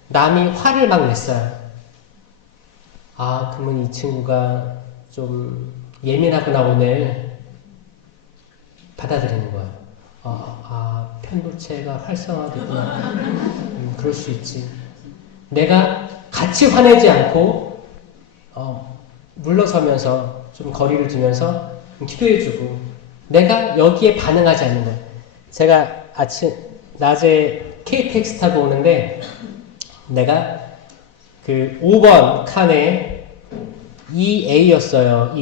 남이 화를 막 냈어요. 그러면 이 친구가 좀 예민하구나 오늘. 받아들이는 거예요. 편도체가 활성화되구나. 그럴 수 있지. 내가 같이 화내지 않고 물러서면서 좀 거리를 두면서 기도해주고 내가 여기에 반응하지 않는 거예요. 제가 낮에 KTX 타고 오는데 내가 그 5번 칸에 EA였어요.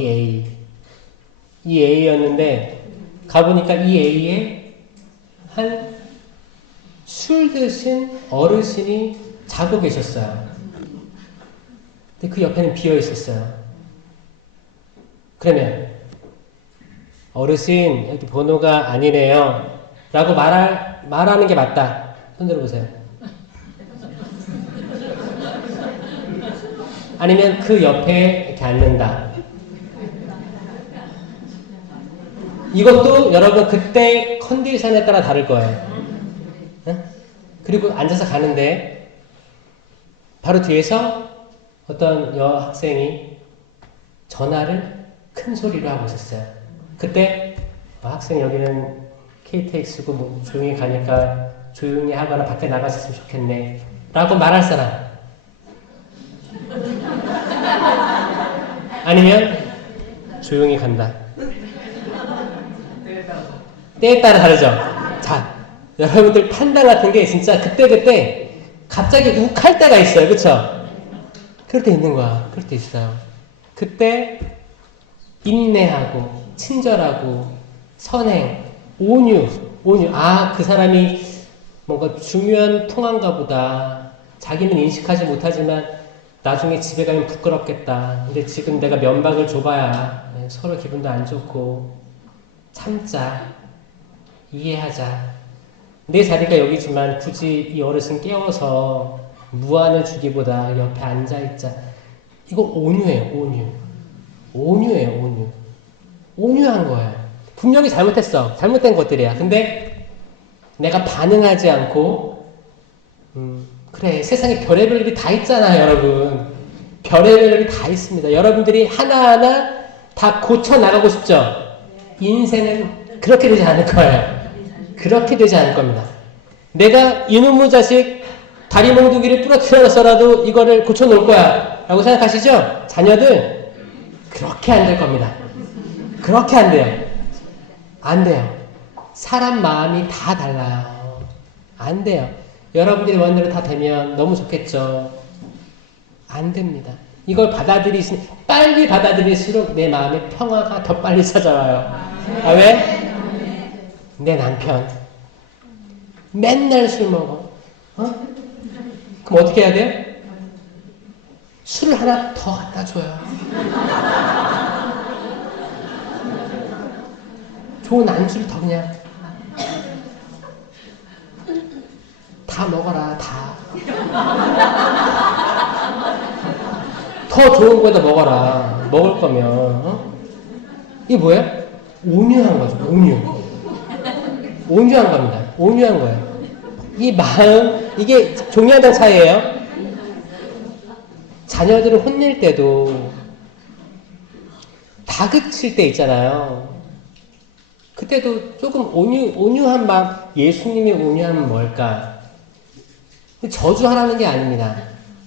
EA였는데 가보니까 EA에 한 술 드신 어르신이 자고 계셨어요. 근데 그 옆에는 비어 있었어요. 그러면 어르신 여기 번호가 아니네요 라고 말하는 게 맞다. 손 들어보세요. 아니면 그 옆에 이렇게 앉는다. 이것도 여러분 그때 컨디션에 따라 다를 거예요. 응? 그리고 앉아서 가는데 바로 뒤에서 어떤 여학생이 전화를 큰 소리로 하고 있었어요. 그때 학생 여기는 KTX고 뭐 조용히 가니까 조용히 하거나 밖에 나가셨으면 좋겠네 라고 말할 사람, 아니면 조용히 간다. 때에 따라 다르죠. 자, 여러분들 판단 같은 게 진짜 그때그때 갑자기 욱할 때가 있어요. 그쵸? 그럴 때 있는 거야. 그럴 때 있어요. 그때 인내하고 친절하고 선행, 온유. 아, 그 사람이 뭔가 중요한 통화인가 보다. 자기는 인식하지 못하지만 나중에 집에 가면 부끄럽겠다. 근데 지금 내가 면박을 줘봐야 서로 기분도 안 좋고 참자. 이해하자. 내 자리가 여기지만 굳이 이 어르신 깨워서 무안을 주기보다 옆에 앉아있자. 이거 온유예요. 온유예요. 온유한 거예요. 분명히 잘못했어. 잘못된 것들이야. 근데 내가 반응하지 않고 그래, 세상에 별의별 일이 다 있잖아, 여러분. 별의별 일이 다 있습니다. 여러분들이 하나하나 다 고쳐나가고 싶죠? 인생은 그렇게 되지 않을 거예요. 그렇게 되지 않을 겁니다. 내가 이놈의 자식 다리 몽둥이를 부러뜨려서라도 이거를 고쳐놓을 거야 라고 생각하시죠? 자녀들 그렇게 안 될 겁니다. 그렇게 안 돼요. 안 돼요. 사람 마음이 다 달라요. 안 돼요. 여러분들이 원대로 다 되면 너무 좋겠죠. 안 됩니다. 이걸 빨리 받아들일수록 내 마음의 평화가 더 빨리 찾아와요. 아, 왜? 내 남편 맨날 술 먹어. 그럼 어떻게 해야 돼요? 술을 하나 더 갖다 줘요. 좋은 안주를 더 그냥 다 먹어라. 다. 더 좋은 거에다 먹어라. 먹을 거면. 이게 뭐야? 온유한 거죠. 온유한 겁니다. 온유한 거예요. 이 마음, 이게 종이 한 장 차이예요. 자녀들을 혼낼 때도 다그칠 때 있잖아요. 그때도 조금 온유한 마음, 예수님의 온유함은 뭘까? 저주하라는 게 아닙니다.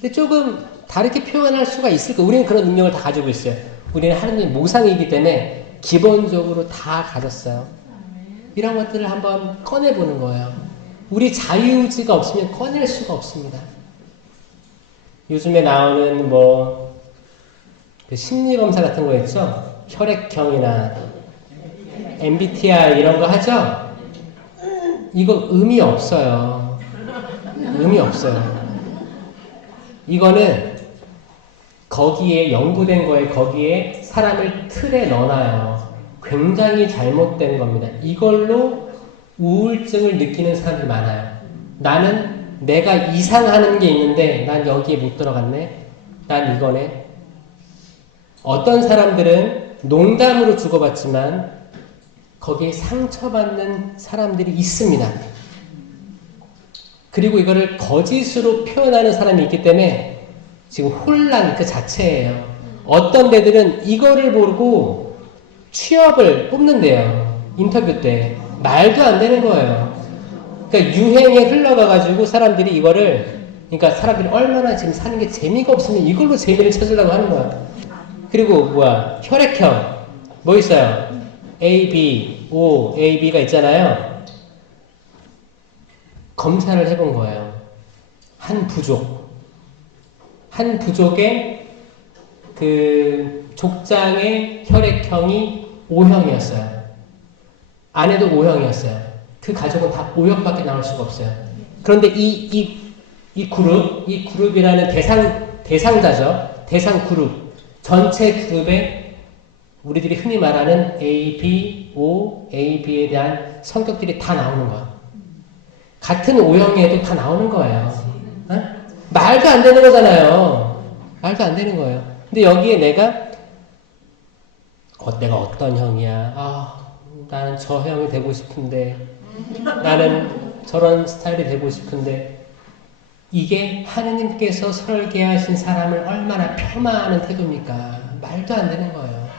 근데 조금 다르게 표현할 수가 있을 거예요. 우리는 그런 능력을 다 가지고 있어요. 우리는 하나님의 모상이기 때문에 기본적으로 다 가졌어요. 이런 것들을 한번 꺼내보는 거예요. 우리 자유의지가 없으면 꺼낼 수가 없습니다. 요즘에 나오는 그 심리검사 같은 거 있죠? 혈액형이나 MBTI 이런 거 하죠? 이거 의미 없어요. 이거는 거기에 연구된 거에 거기에 사람을 틀에 넣어놔요. 굉장히 잘못된 겁니다. 이걸로 우울증을 느끼는 사람들이 많아요. 나는 내가 이상하는 게 있는데 난 여기에 못 들어갔네. 난 이거네. 어떤 사람들은 농담으로 주고받지만 거기에 상처받는 사람들이 있습니다. 그리고 이거를 거짓으로 표현하는 사람이 있기 때문에 지금 혼란 그 자체예요. 어떤 데들은 이거를 보고 취업을 뽑는데요. 인터뷰 때. 말도 안 되는 거예요. 그러니까 유행에 흘러가가지고 사람들이 이거를, 그러니까 사람들이 얼마나 지금 사는 게 재미가 없으면 이걸로 재미를 찾으려고 하는 거야. 그리고 혈액형. 뭐 있어요? A, B, O, A, B가 있잖아요. 검사를 해본 거예요. 한 부족의 그 족장의 혈액형이 O형이었어요. 아내도 O형이었어요. 그 가족은 다 O형밖에 나올 수가 없어요. 그런데 이 그룹이라는 대상자죠. 대상 그룹. 전체 그룹에 우리들이 흔히 말하는 A, B, O, A, B에 대한 성격들이 다 나오는 거야. 같은 O형에도 다 나오는 거예요. 어? 말도 안 되는 거잖아요. 말도 안 되는 거예요. 근데 여기에 내가 어떤 형이야. 나는 저 형이 되고 싶은데, 나는 저런 스타일이 되고 싶은데, 이게 하느님께서 설계하신 사람을 얼마나 폄하하는 태도입니까? 말도 안 되는 거예요.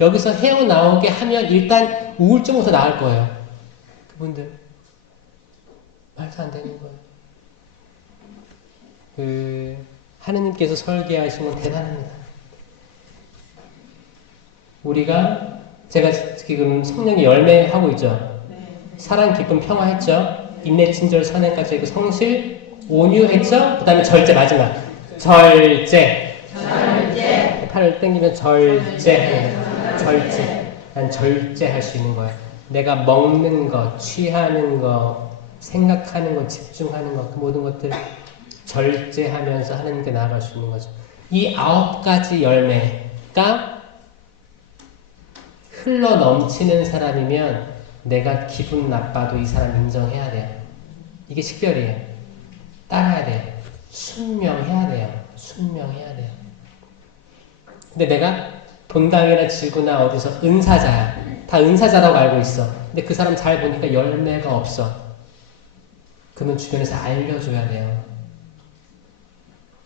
여기서 헤어나오게 하면 일단 우울증부터 나을 거예요. 그분들 말도 안 되는 거예요. 하느님께서 설계하신 건 대단합니다. 우리가 제가 지금 성령의 열매하고 있죠. 사랑, 기쁨, 평화 했죠. 인내, 친절, 선행까지 했고 성실, 온유 했죠. 그 다음에 절제 마지막. 절제. 팔을 당기면 절제. 난 절제할 수 있는 거야. 내가 먹는 것, 취하는 것, 생각하는 것, 집중하는 것, 그 모든 것들 절제하면서 하나님께 나아갈 수 있는 거죠. 이 9가지 열매가 흘러 넘치는 사람이면 내가 기분 나빠도 이 사람 인정해야 돼요. 이게 식별이에요. 따라야 돼요. 순명해야 돼요. 순명해야 돼요. 근데 내가 본당이나 지구나 어디서 은사자야. 다 은사자라고 알고 있어. 근데 그 사람 잘 보니까 열매가 없어. 그러면 주변에서 알려줘야 돼요.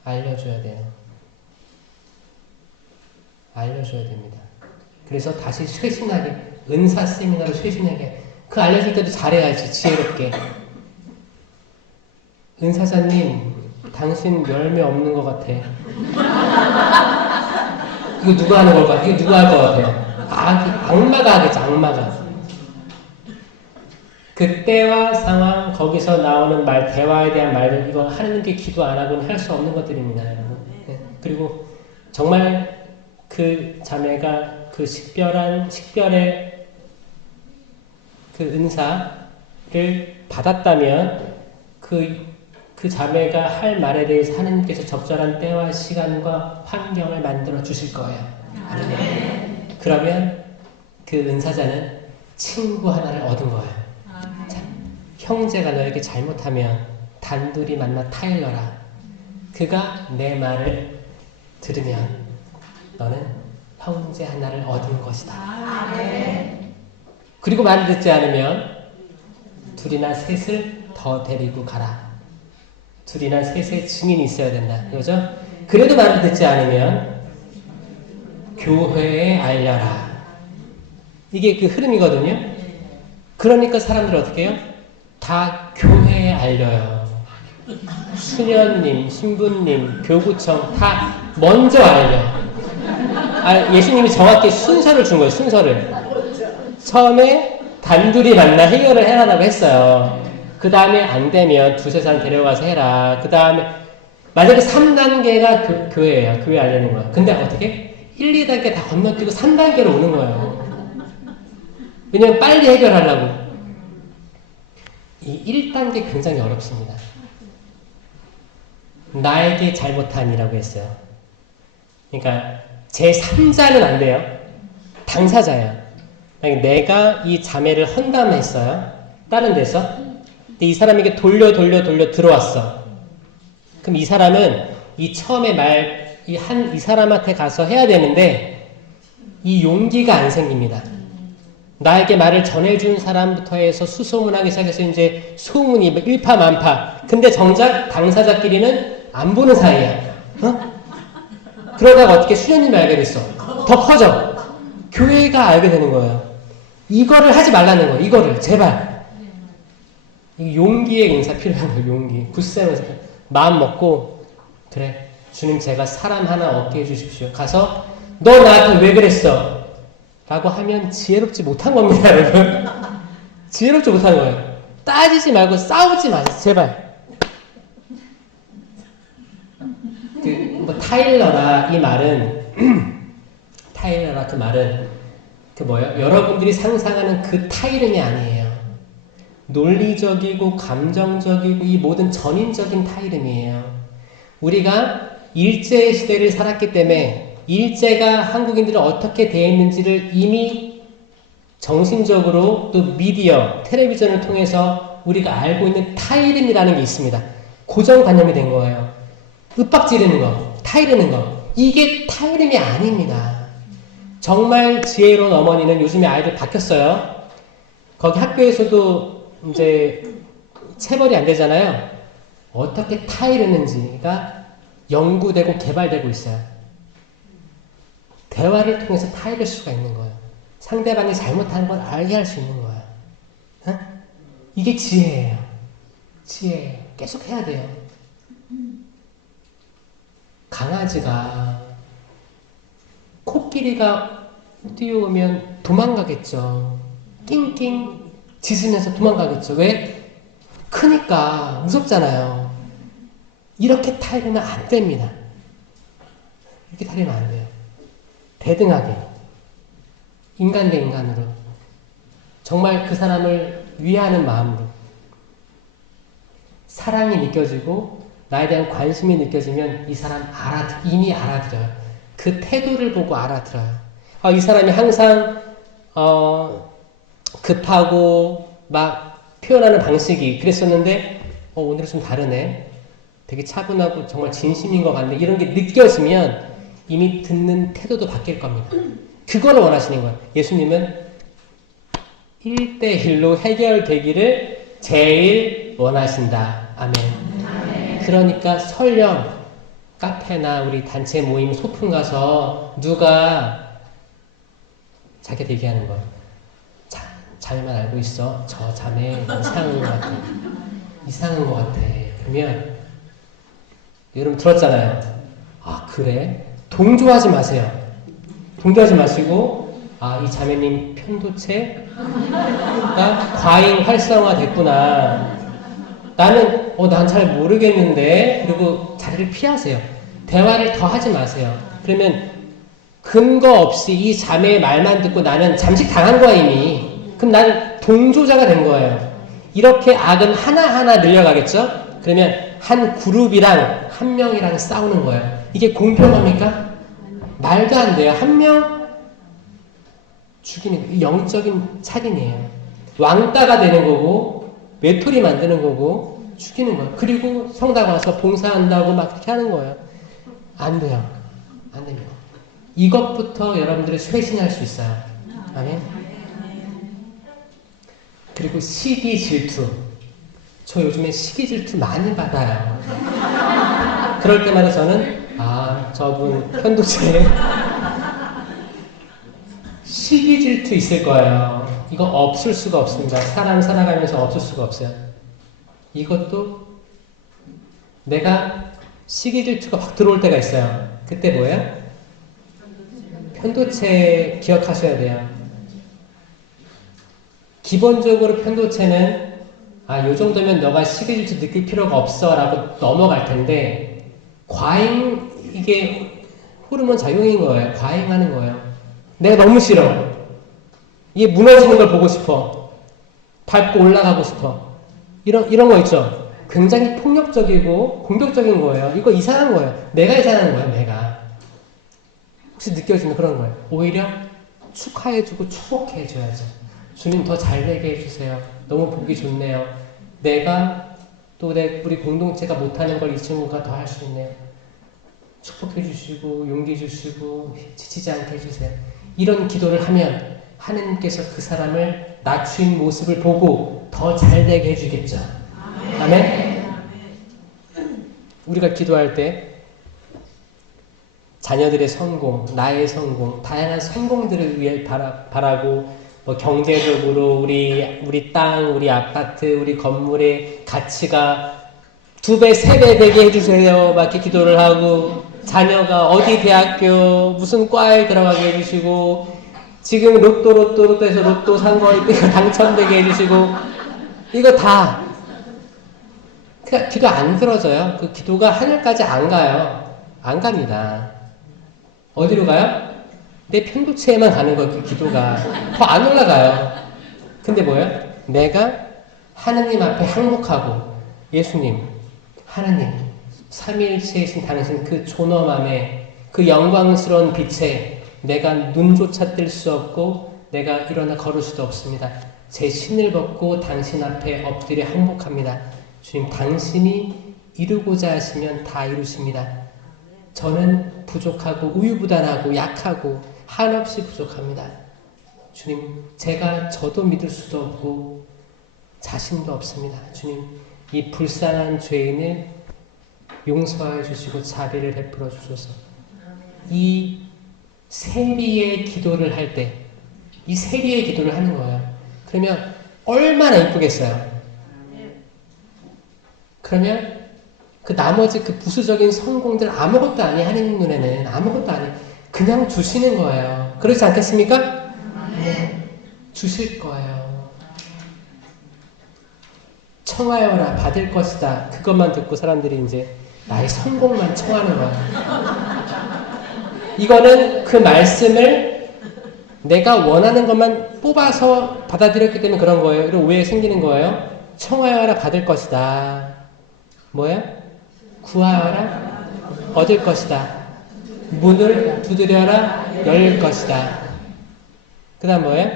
알려줘야 돼요. 알려줘야 됩니다. 그래서 다시 쇄신하게, 은사 세미나로 쇄신하게. 그 알려줄 때도 잘해야지, 지혜롭게. 은사자님, 당신 열매 없는 것 같아. 이거 누가 하는 걸까? 이거 누가 할 것 같아요? 악마가 하겠지, 악마가. 그때와 상황, 거기서 나오는 말, 대화에 대한 말들, 이거 하느님께 기도 안 하고는 할 수 없는 것들입니다, 여러분. 네. 그리고 정말 그 자매가 그 식별의 그 은사를 받았다면 그 자매가 할 말에 대해서 하느님께서 적절한 때와 시간과 환경을 만들어 주실 거예요. 아멘. 그러면 그 은사자는 친구 하나를 얻은 거예요. 자, 형제가 너에게 잘못하면 단둘이 만나 타일러라. 그가 내 말을 들으면 너는 형제 하나를 얻은 것이다. 아멘. 그리고 말을 듣지 않으면 둘이나 셋을 더 데리고 가라. 둘이나 셋의 증인이 있어야 된다. 그죠? 그래도 말을 듣지 않으면 교회에 알려라. 이게 그 흐름이거든요. 그러니까 사람들이 어떻게 해요? 다 교회에 알려요. 수녀님, 신부님, 교구청 다 먼저 알려. 예수님이 정확히 순서를 준 거예요. 순서를. 처음에 단둘이 만나 해결을 해라라고 했어요. 그 다음에 안 되면 두세 사람 데려가서 해라. 그 다음에 만약에 3단계가 교회예요. 교회 알려는 거야. 근데 어떻게? 1, 2단계 다 건너뛰고 3단계로 오는 거예요. 왜냐면 빨리 해결하려고. 이 1단계 굉장히 어렵습니다. 나에게 잘못한이라고 했어요. 그러니까 제3자는 안 돼요. 당사자예요. 내가 이 자매를 헌담했어요. 다른 데서. 근데 이 사람에게 돌려 들어왔어. 그럼 이 사람은 이 처음에 이 사람한테 가서 해야 되는데 이 용기가 안 생깁니다. 나에게 말을 전해준 사람부터 해서 수소문하기 시작해서 이제 소문이 일파만파. 근데 정작 당사자끼리는 안 보는 사이야. 어? 그러다가 어떻게 수녀님이 알게 됐어. 더 커져. 교회가 알게 되는 거예요. 이거를 하지 말라는 거예요. 이거를 제발. 용기의 은사 필요한 거예요. 용기. 굳센 은사. 마음 먹고 그래. 주님 제가 사람 하나 얻게 해주십시오. 가서 너 나한테 왜 그랬어? 라고 하면 지혜롭지 못한 겁니다. 여러분. 지혜롭지 못한 거예요. 따지지 말고 싸우지 마세요. 제발. 타일러라 이 말은 타일러라 그 말은 여러분들이 상상하는 그 타이름이 아니에요. 논리적이고 감정적이고 이 모든 전인적인 타이름이에요. 우리가 일제 시대를 살았기 때문에 일제가 한국인들을 어떻게 대했는지를 이미 정신적으로 또 미디어, 텔레비전을 통해서 우리가 알고 있는 타이름이라는 게 있습니다. 고정관념이 된 거예요. 윽박 지르는 거, 타이르는 거. 이게 타이름이 아닙니다. 정말 지혜로운 어머니는 요즘에 아이들 바뀌었어요. 거기 학교에서도 이제 체벌이 안 되잖아요. 어떻게 타이르는지가 연구되고 개발되고 있어요. 대화를 통해서 타이를 수가 있는 거예요. 상대방이 잘못하는 걸 알게 할 수 있는 거예요. 어? 이게 지혜예요. 지혜예요. 계속 해야 돼요. 강아지가 코끼리가 뛰어오면 도망가겠죠. 낑낑 짖으면서 도망가겠죠. 왜? 크니까 무섭잖아요. 이렇게 타이르면 안 됩니다. 이렇게 타이르면 안 돼요. 대등하게 인간 대 인간으로 정말 그 사람을 위하는 마음으로 사랑이 느껴지고 나에 대한 관심이 느껴지면 이 사람 이미 알아들어요. 그 태도를 보고 알아들어요. 이 사람이 항상 급하고 막 표현하는 방식이 그랬었는데 오늘은 좀 다르네. 되게 차분하고 정말 진심인 것 같네. 이런 게 느껴지면 이미 듣는 태도도 바뀔 겁니다. 그걸 원하시는 거예요. 예수님은 1대1로 해결되기를 제일 원하신다. 아멘. 그러니까 설령 카페나 우리 단체 모임 소풍 가서 누가 자기한테 얘기하는 거예요. 자매만 알고 있어. 저 자매 이상한 것 같아. 이상한 것 같아. 그러면 여러분 들었잖아요. 아 그래? 동조하지 마세요. 동조하지 마시고 이 자매님 편도체가 과잉 활성화됐구나. 나는 난 잘 모르겠는데 그리고 자리를 피하세요. 대화를 더 하지 마세요. 그러면 근거 없이 이 자매의 말만 듣고 나는 잠식당한 거야 이미. 그럼 나는 동조자가 된 거예요. 이렇게 악은 하나하나 늘려가겠죠? 그러면 한 그룹이랑 한 명이랑 싸우는 거예요. 이게 공평합니까? 말도 안 돼요. 한 명 죽이는 영적인 살인이에요. 왕따가 되는 거고 외톨이 만드는 거고 죽이는 거예요. 그리고 성당 와서 봉사한다고 막 이렇게 하는 거예요. 안 돼요. 안 됩니다. 이것부터 여러분들이 쇄신할 수 있어요. 아멘. 그리고 시기 질투. 저 요즘에 시기 질투 많이 받아요. 그럴 때마다 저는 저분 편도체에 시기 질투 있을 거예요. 이거 없을 수가 없습니다. 사람 살아가면서 없을 수가 없어요. 이것도 내가 시기 질투가 확 들어올 때가 있어요. 그때 뭐예요? 편도체 기억하셔야 돼요. 기본적으로 편도체는 요 정도면 너가 시기 질투 느낄 필요가 없어 라고 넘어갈 텐데 이게 호르몬 작용인 거예요. 과잉하는 거예요. 내가 너무 싫어. 이게 무너지는 걸 보고 싶어. 밟고 올라가고 싶어. 이런 거 있죠. 굉장히 폭력적이고 공격적인 거예요. 이거 이상한 거예요. 내가 이상한 거예요. 내가. 혹시 느껴지는 그런 거예요. 오히려 축하해주고 축복해줘야죠. 주님 더 잘되게 해주세요. 너무 보기 좋네요. 내가 또 우리 공동체가 못하는 걸 이 친구가 더 할 수 있네요. 축복해 주시고 용기 주시고 지치지 않게 해주세요. 이런 기도를 하면 하느님께서 그 사람을 낮춘 모습을 보고 더 잘되게 해주겠죠. 아멘? 우리가 기도할 때 자녀들의 성공, 나의 성공, 다양한 성공들을 위해 바라고 경제적으로 우리 땅, 우리 아파트, 우리 건물의 가치가 2배, 3배 되게 해주세요. 막 이렇게 기도를 하고 자녀가 어디 대학교 무슨 과에 들어가게 해주시고 지금 로또에서 로또 산 거 당첨되게 해주시고 이거 다 그러니까 기도 안 들어져요. 그 기도가 하늘까지 안 가요. 안 갑니다. 어디로 가요? 내 편도체에만 가는 거예요. 그 기도가 더 안 올라가요. 근데 뭐예요? 내가 하느님 앞에 항복하고 예수님, 하느님, 삼위일체이신 당신 그 존엄함에 그 영광스러운 빛에 내가 눈조차 뜰 수 없고 내가 일어나 걸을 수도 없습니다. 제 신을 벗고 당신 앞에 엎드려 항복합니다. 주님, 당신이 이루고자 하시면 다 이루십니다. 저는 부족하고 우유부단하고 약하고 한없이 부족합니다. 주님, 저도 믿을 수도 없고 자신도 없습니다. 주님, 이 불쌍한 죄인을 용서해 주시고 자비를 베풀어 주소서. 이 세리의 기도를 할 때, 이 세리의 기도를 하는 거예요. 그러면 얼마나 이쁘겠어요. 그러면 그 나머지 그 부수적인 성공들 아무것도 아니, 하느님 눈에는 아무것도 아니, 그냥 주시는 거예요. 그렇지 않겠습니까? 네. 주실 거예요. 청하여라 받을 것이다. 그것만 듣고 사람들이 이제 나의 성공만 청하는 거야. 이거는 그 말씀을 내가 원하는 것만 뽑아서 받아들였기 때문에 그런 거예요. 그리고 오해 생기는 거예요. 청하여라 받을 것이다. 뭐야? 구하여라 얻을 것이다. 문을 두드려라 열릴 것이다. 그 다음 뭐예요?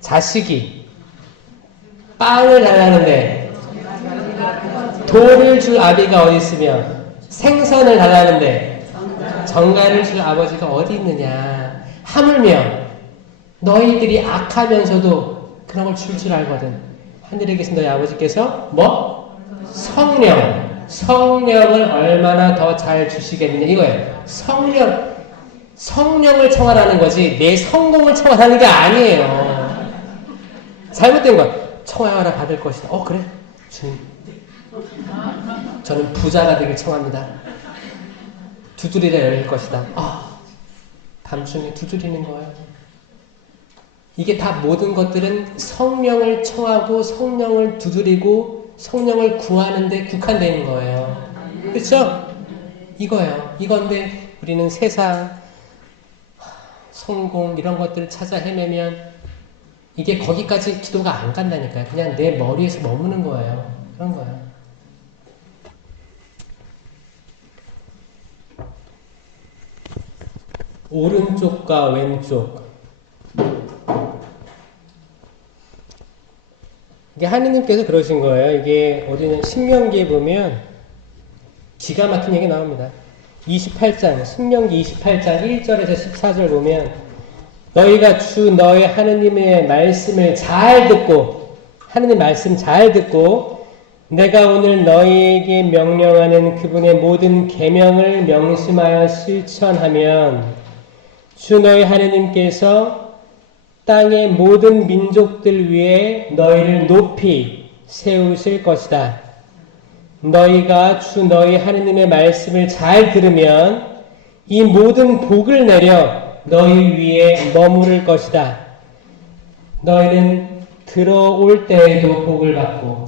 자식이 빵을 달라는데 돌을 줄 아비가 어디 있으며 생선을 달라는데 정갈을 줄 아버지가 어디 있느냐. 하물며 너희들이 악하면서도 그런 걸 줄 알거든. 하늘에 계신 너희 아버지께서 뭐? 성령을 얼마나 더 잘 주시겠느냐 이거예요. 성령을 청하라는 거지 내 성공을 청하라는 게 아니에요. 잘못된 건 청하여라 받을 것이다. 그래 주님, 저는 부자가 되길 청합니다. 두드리려 열릴 것이다. 밤중에 두드리는 거예요. 이게 다 모든 것들은 성령을 청하고 성령을 두드리고 성령을 구하는 데 국한되어 있는 거예요. 그렇죠? 이거예요. 이건데 우리는 세상 성공 이런 것들을 찾아 헤매면 이게 거기까지 기도가 안 간다니까요. 그냥 내 머리에서 머무는 거예요. 그런 거예요. 오른쪽과 왼쪽. 이게 하느님께서 그러신 거예요. 이게 어디는 신명기에 보면 기가 막힌 얘기 나옵니다. 28장, 신명기 28장 1절에서 14절 보면 너희가 주 너희 하느님의 말씀을 잘 듣고 하느님 말씀 잘 듣고 내가 오늘 너희에게 명령하는 그분의 모든 계명을 명심하여 실천하면 주 너희 하느님께서 땅의 모든 민족들 위에 너희를 높이 세우실 것이다. 너희가 주 너희 하느님의 말씀을 잘 들으면 이 모든 복을 내려 너희 위에 머무를 것이다. 너희는 들어올 때에도 복을 받고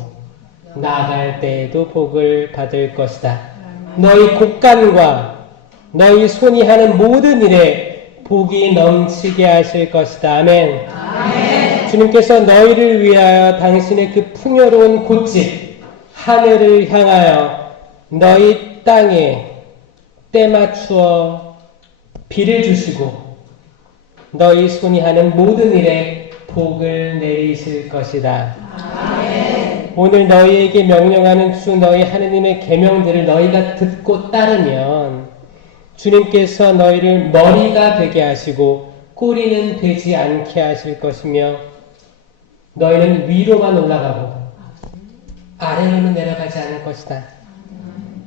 나갈 때에도 복을 받을 것이다. 너희 곡간과 너희 손이 하는 모든 일에 복이 넘치게 하실 것이다. 아멘. 아멘. 주님께서 너희를 위하여 당신의 그 풍요로운 곳집 하늘을 향하여 너희 땅에 때맞추어 비를 주시고 너희 손이 하는 모든 일에 복을 내리실 것이다. 아멘. 오늘 너희에게 명령하는 주 너희 하느님의 계명들을 너희가 듣고 따르면 주님께서 너희를 머리가 되게 하시고 꼬리는 되지 않게 하실 것이며 너희는 위로만 올라가고 아래로는 내려가지 않을 것이다.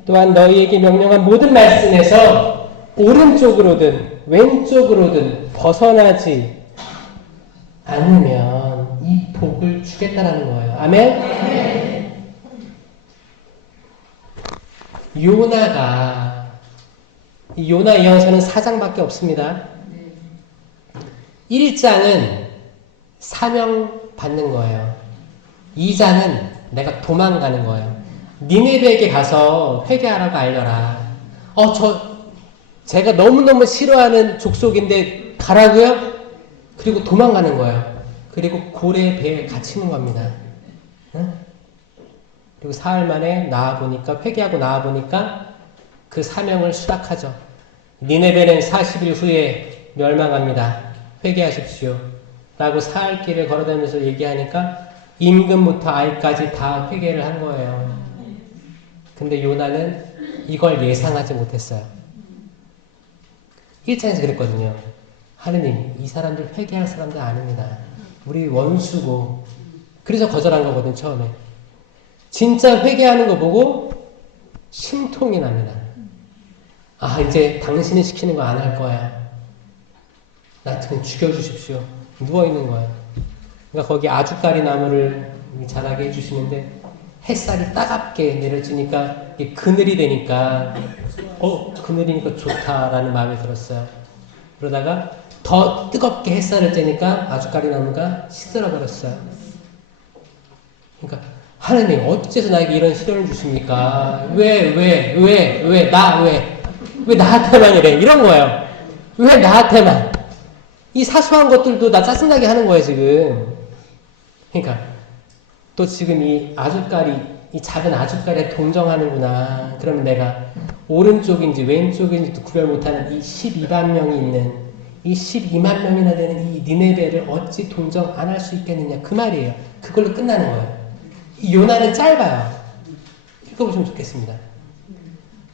또한 너희에게 명령한 모든 말씀에서 오른쪽으로든 왼쪽으로든 벗어나지 않으면 이 복을 주겠다라는 거예요. 아멘? 네. 요나 이어서는 4장밖에 없습니다. 1장은 사명 받는 거예요. 2장은 내가 도망가는 거예요. 니네베에게 가서 회개하라고 알려라. 제가 너무너무 싫어하는 족속인데 가라고요? 그리고 도망가는 거예요. 그리고 고래 배에 갇히는 겁니다. 응? 그리고 사흘 만에 나와보니까 회개하고 나와보니까 그 사명을 수락하죠. 니네베는 40일 후에 멸망합니다. 회개하십시오. 라고 사흘 길을 걸어다니면서 얘기하니까 임금부터 아이까지 다 회개를 한 거예요. 근데 요나는 이걸 예상하지 못했어요. 1장에서 그랬거든요. 하느님, 이 사람들 회개할 사람들 아닙니다. 우리 원수고. 그래서 거절한 거거든, 처음에. 진짜 회개하는 거 보고 심통이 납니다. 아, 이제 당신이 시키는 거 안 할 거야. 나 그냥 죽여주십시오. 누워있는 거야. 그러니까 거기 아주까리 나무를 자라게 해주시는데 햇살이 따갑게 내려지니까 그늘이 되니까 그늘이니까 좋다라는 마음이 들었어요. 그러다가 더 뜨겁게 햇살을 쬐니까 아주까리 나무가 시들어 버렸어요. 그러니까 하느님 어째서 나에게 이런 시련을 주십니까? 왜 나한테만 이래? 이런 거예요. 왜 나한테만? 이 사소한 것들도 나 짜증나게 하는 거예요, 지금. 그러니까 또 지금 이 작은 아주까리에 동정하는구나. 그러면 내가 오른쪽인지 왼쪽인지도 구별 못하는 이 12만 명이 있는 이 12만 명이나 되는 이 니네베를 어찌 동정 안 할 수 있겠느냐. 그 말이에요. 그걸로 끝나는 거예요. 이 요나는 짧아요. 읽어보시면 좋겠습니다.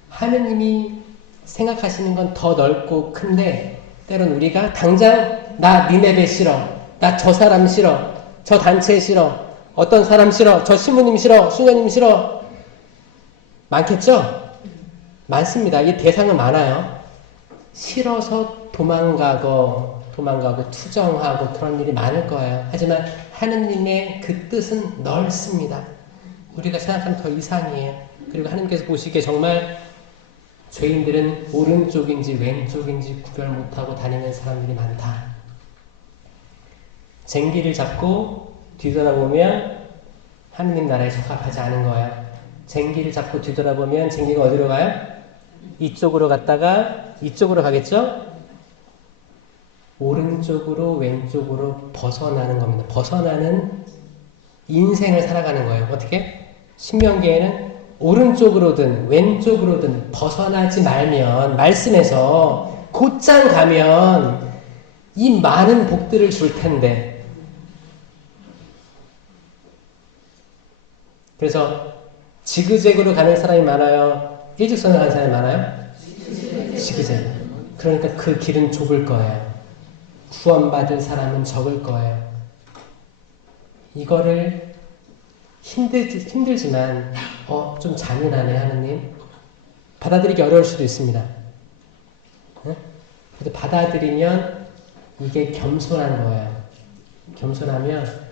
하느님이 생각하시는 건 더 넓고 큰데 때론 우리가 당장 나 니네베 싫어. 나 저 사람 싫어. 저 단체 싫어. 어떤 사람 싫어. 저 신부님 싫어. 수녀님 싫어. 많겠죠? 많습니다. 이 대상은 많아요. 싫어서 도망가고 투정하고 그런 일이 많을 거예요. 하지만 하느님의 그 뜻은 넓습니다. 우리가 생각하는 더 이상이에요. 그리고 하느님께서 보시기에 정말 죄인들은 오른쪽인지 왼쪽인지 구별 못하고 다니는 사람들이 많다. 쟁기를 잡고 뒤돌아보면 하느님 나라에 적합하지 않은 거예요. 쟁기를 잡고 뒤돌아보면 쟁기가 어디로 가요? 이쪽으로 갔다가 이쪽으로 가겠죠? 오른쪽으로 왼쪽으로 벗어나는 겁니다. 벗어나는 인생을 살아가는 거예요. 어떻게? 신명기에는 오른쪽으로든 왼쪽으로든 벗어나지 말면 말씀에서 곧장 가면 이 많은 복들을 줄 텐데 그래서 지그재그로 가는 사람이 많아요? 일직선으로 가는 사람이 많아요? 지그재그. 그러니까 그 길은 좁을 거예요. 구원받을 사람은 적을 거예요. 이거를 힘들지만 좀 잔인하네 하느님. 받아들이기 어려울 수도 있습니다. 그래도 받아들이면 이게 겸손한 거예요. 겸손하면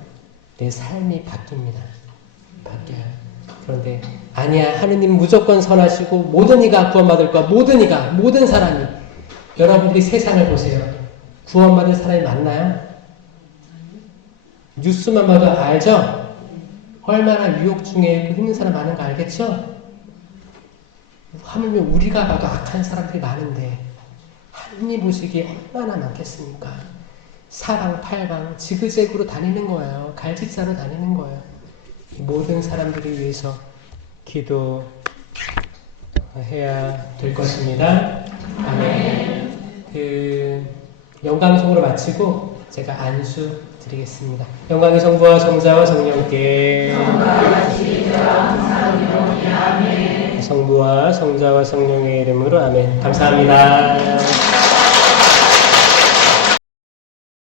내 삶이 바뀝니다. 바뀌어요. 그런데 아니야 하느님 무조건 선하시고 모든 이가 구원받을 거야. 모든 사람이. 여러분들이 세상을 보세요. 구원받을 사람이 많나요? 뉴스만 봐도 알죠? 얼마나 유혹 중에 힘든 사람 많은 거 알겠죠? 하물며 우리가 봐도 악한 사람들이 많은데 하느님 보시기에 얼마나 많겠습니까? 사방팔방 지그재그로 다니는 거예요. 갈짓자로 다니는 거예요. 이 모든 사람들을 위해서 기도해야 될 것입니다. 아멘. 영광송으로 마치고 제가 안수 드리겠습니다. 영광의 성부와 성자와 성령께 성부와 성자와 성령의 이름으로 아멘. 감사합니다.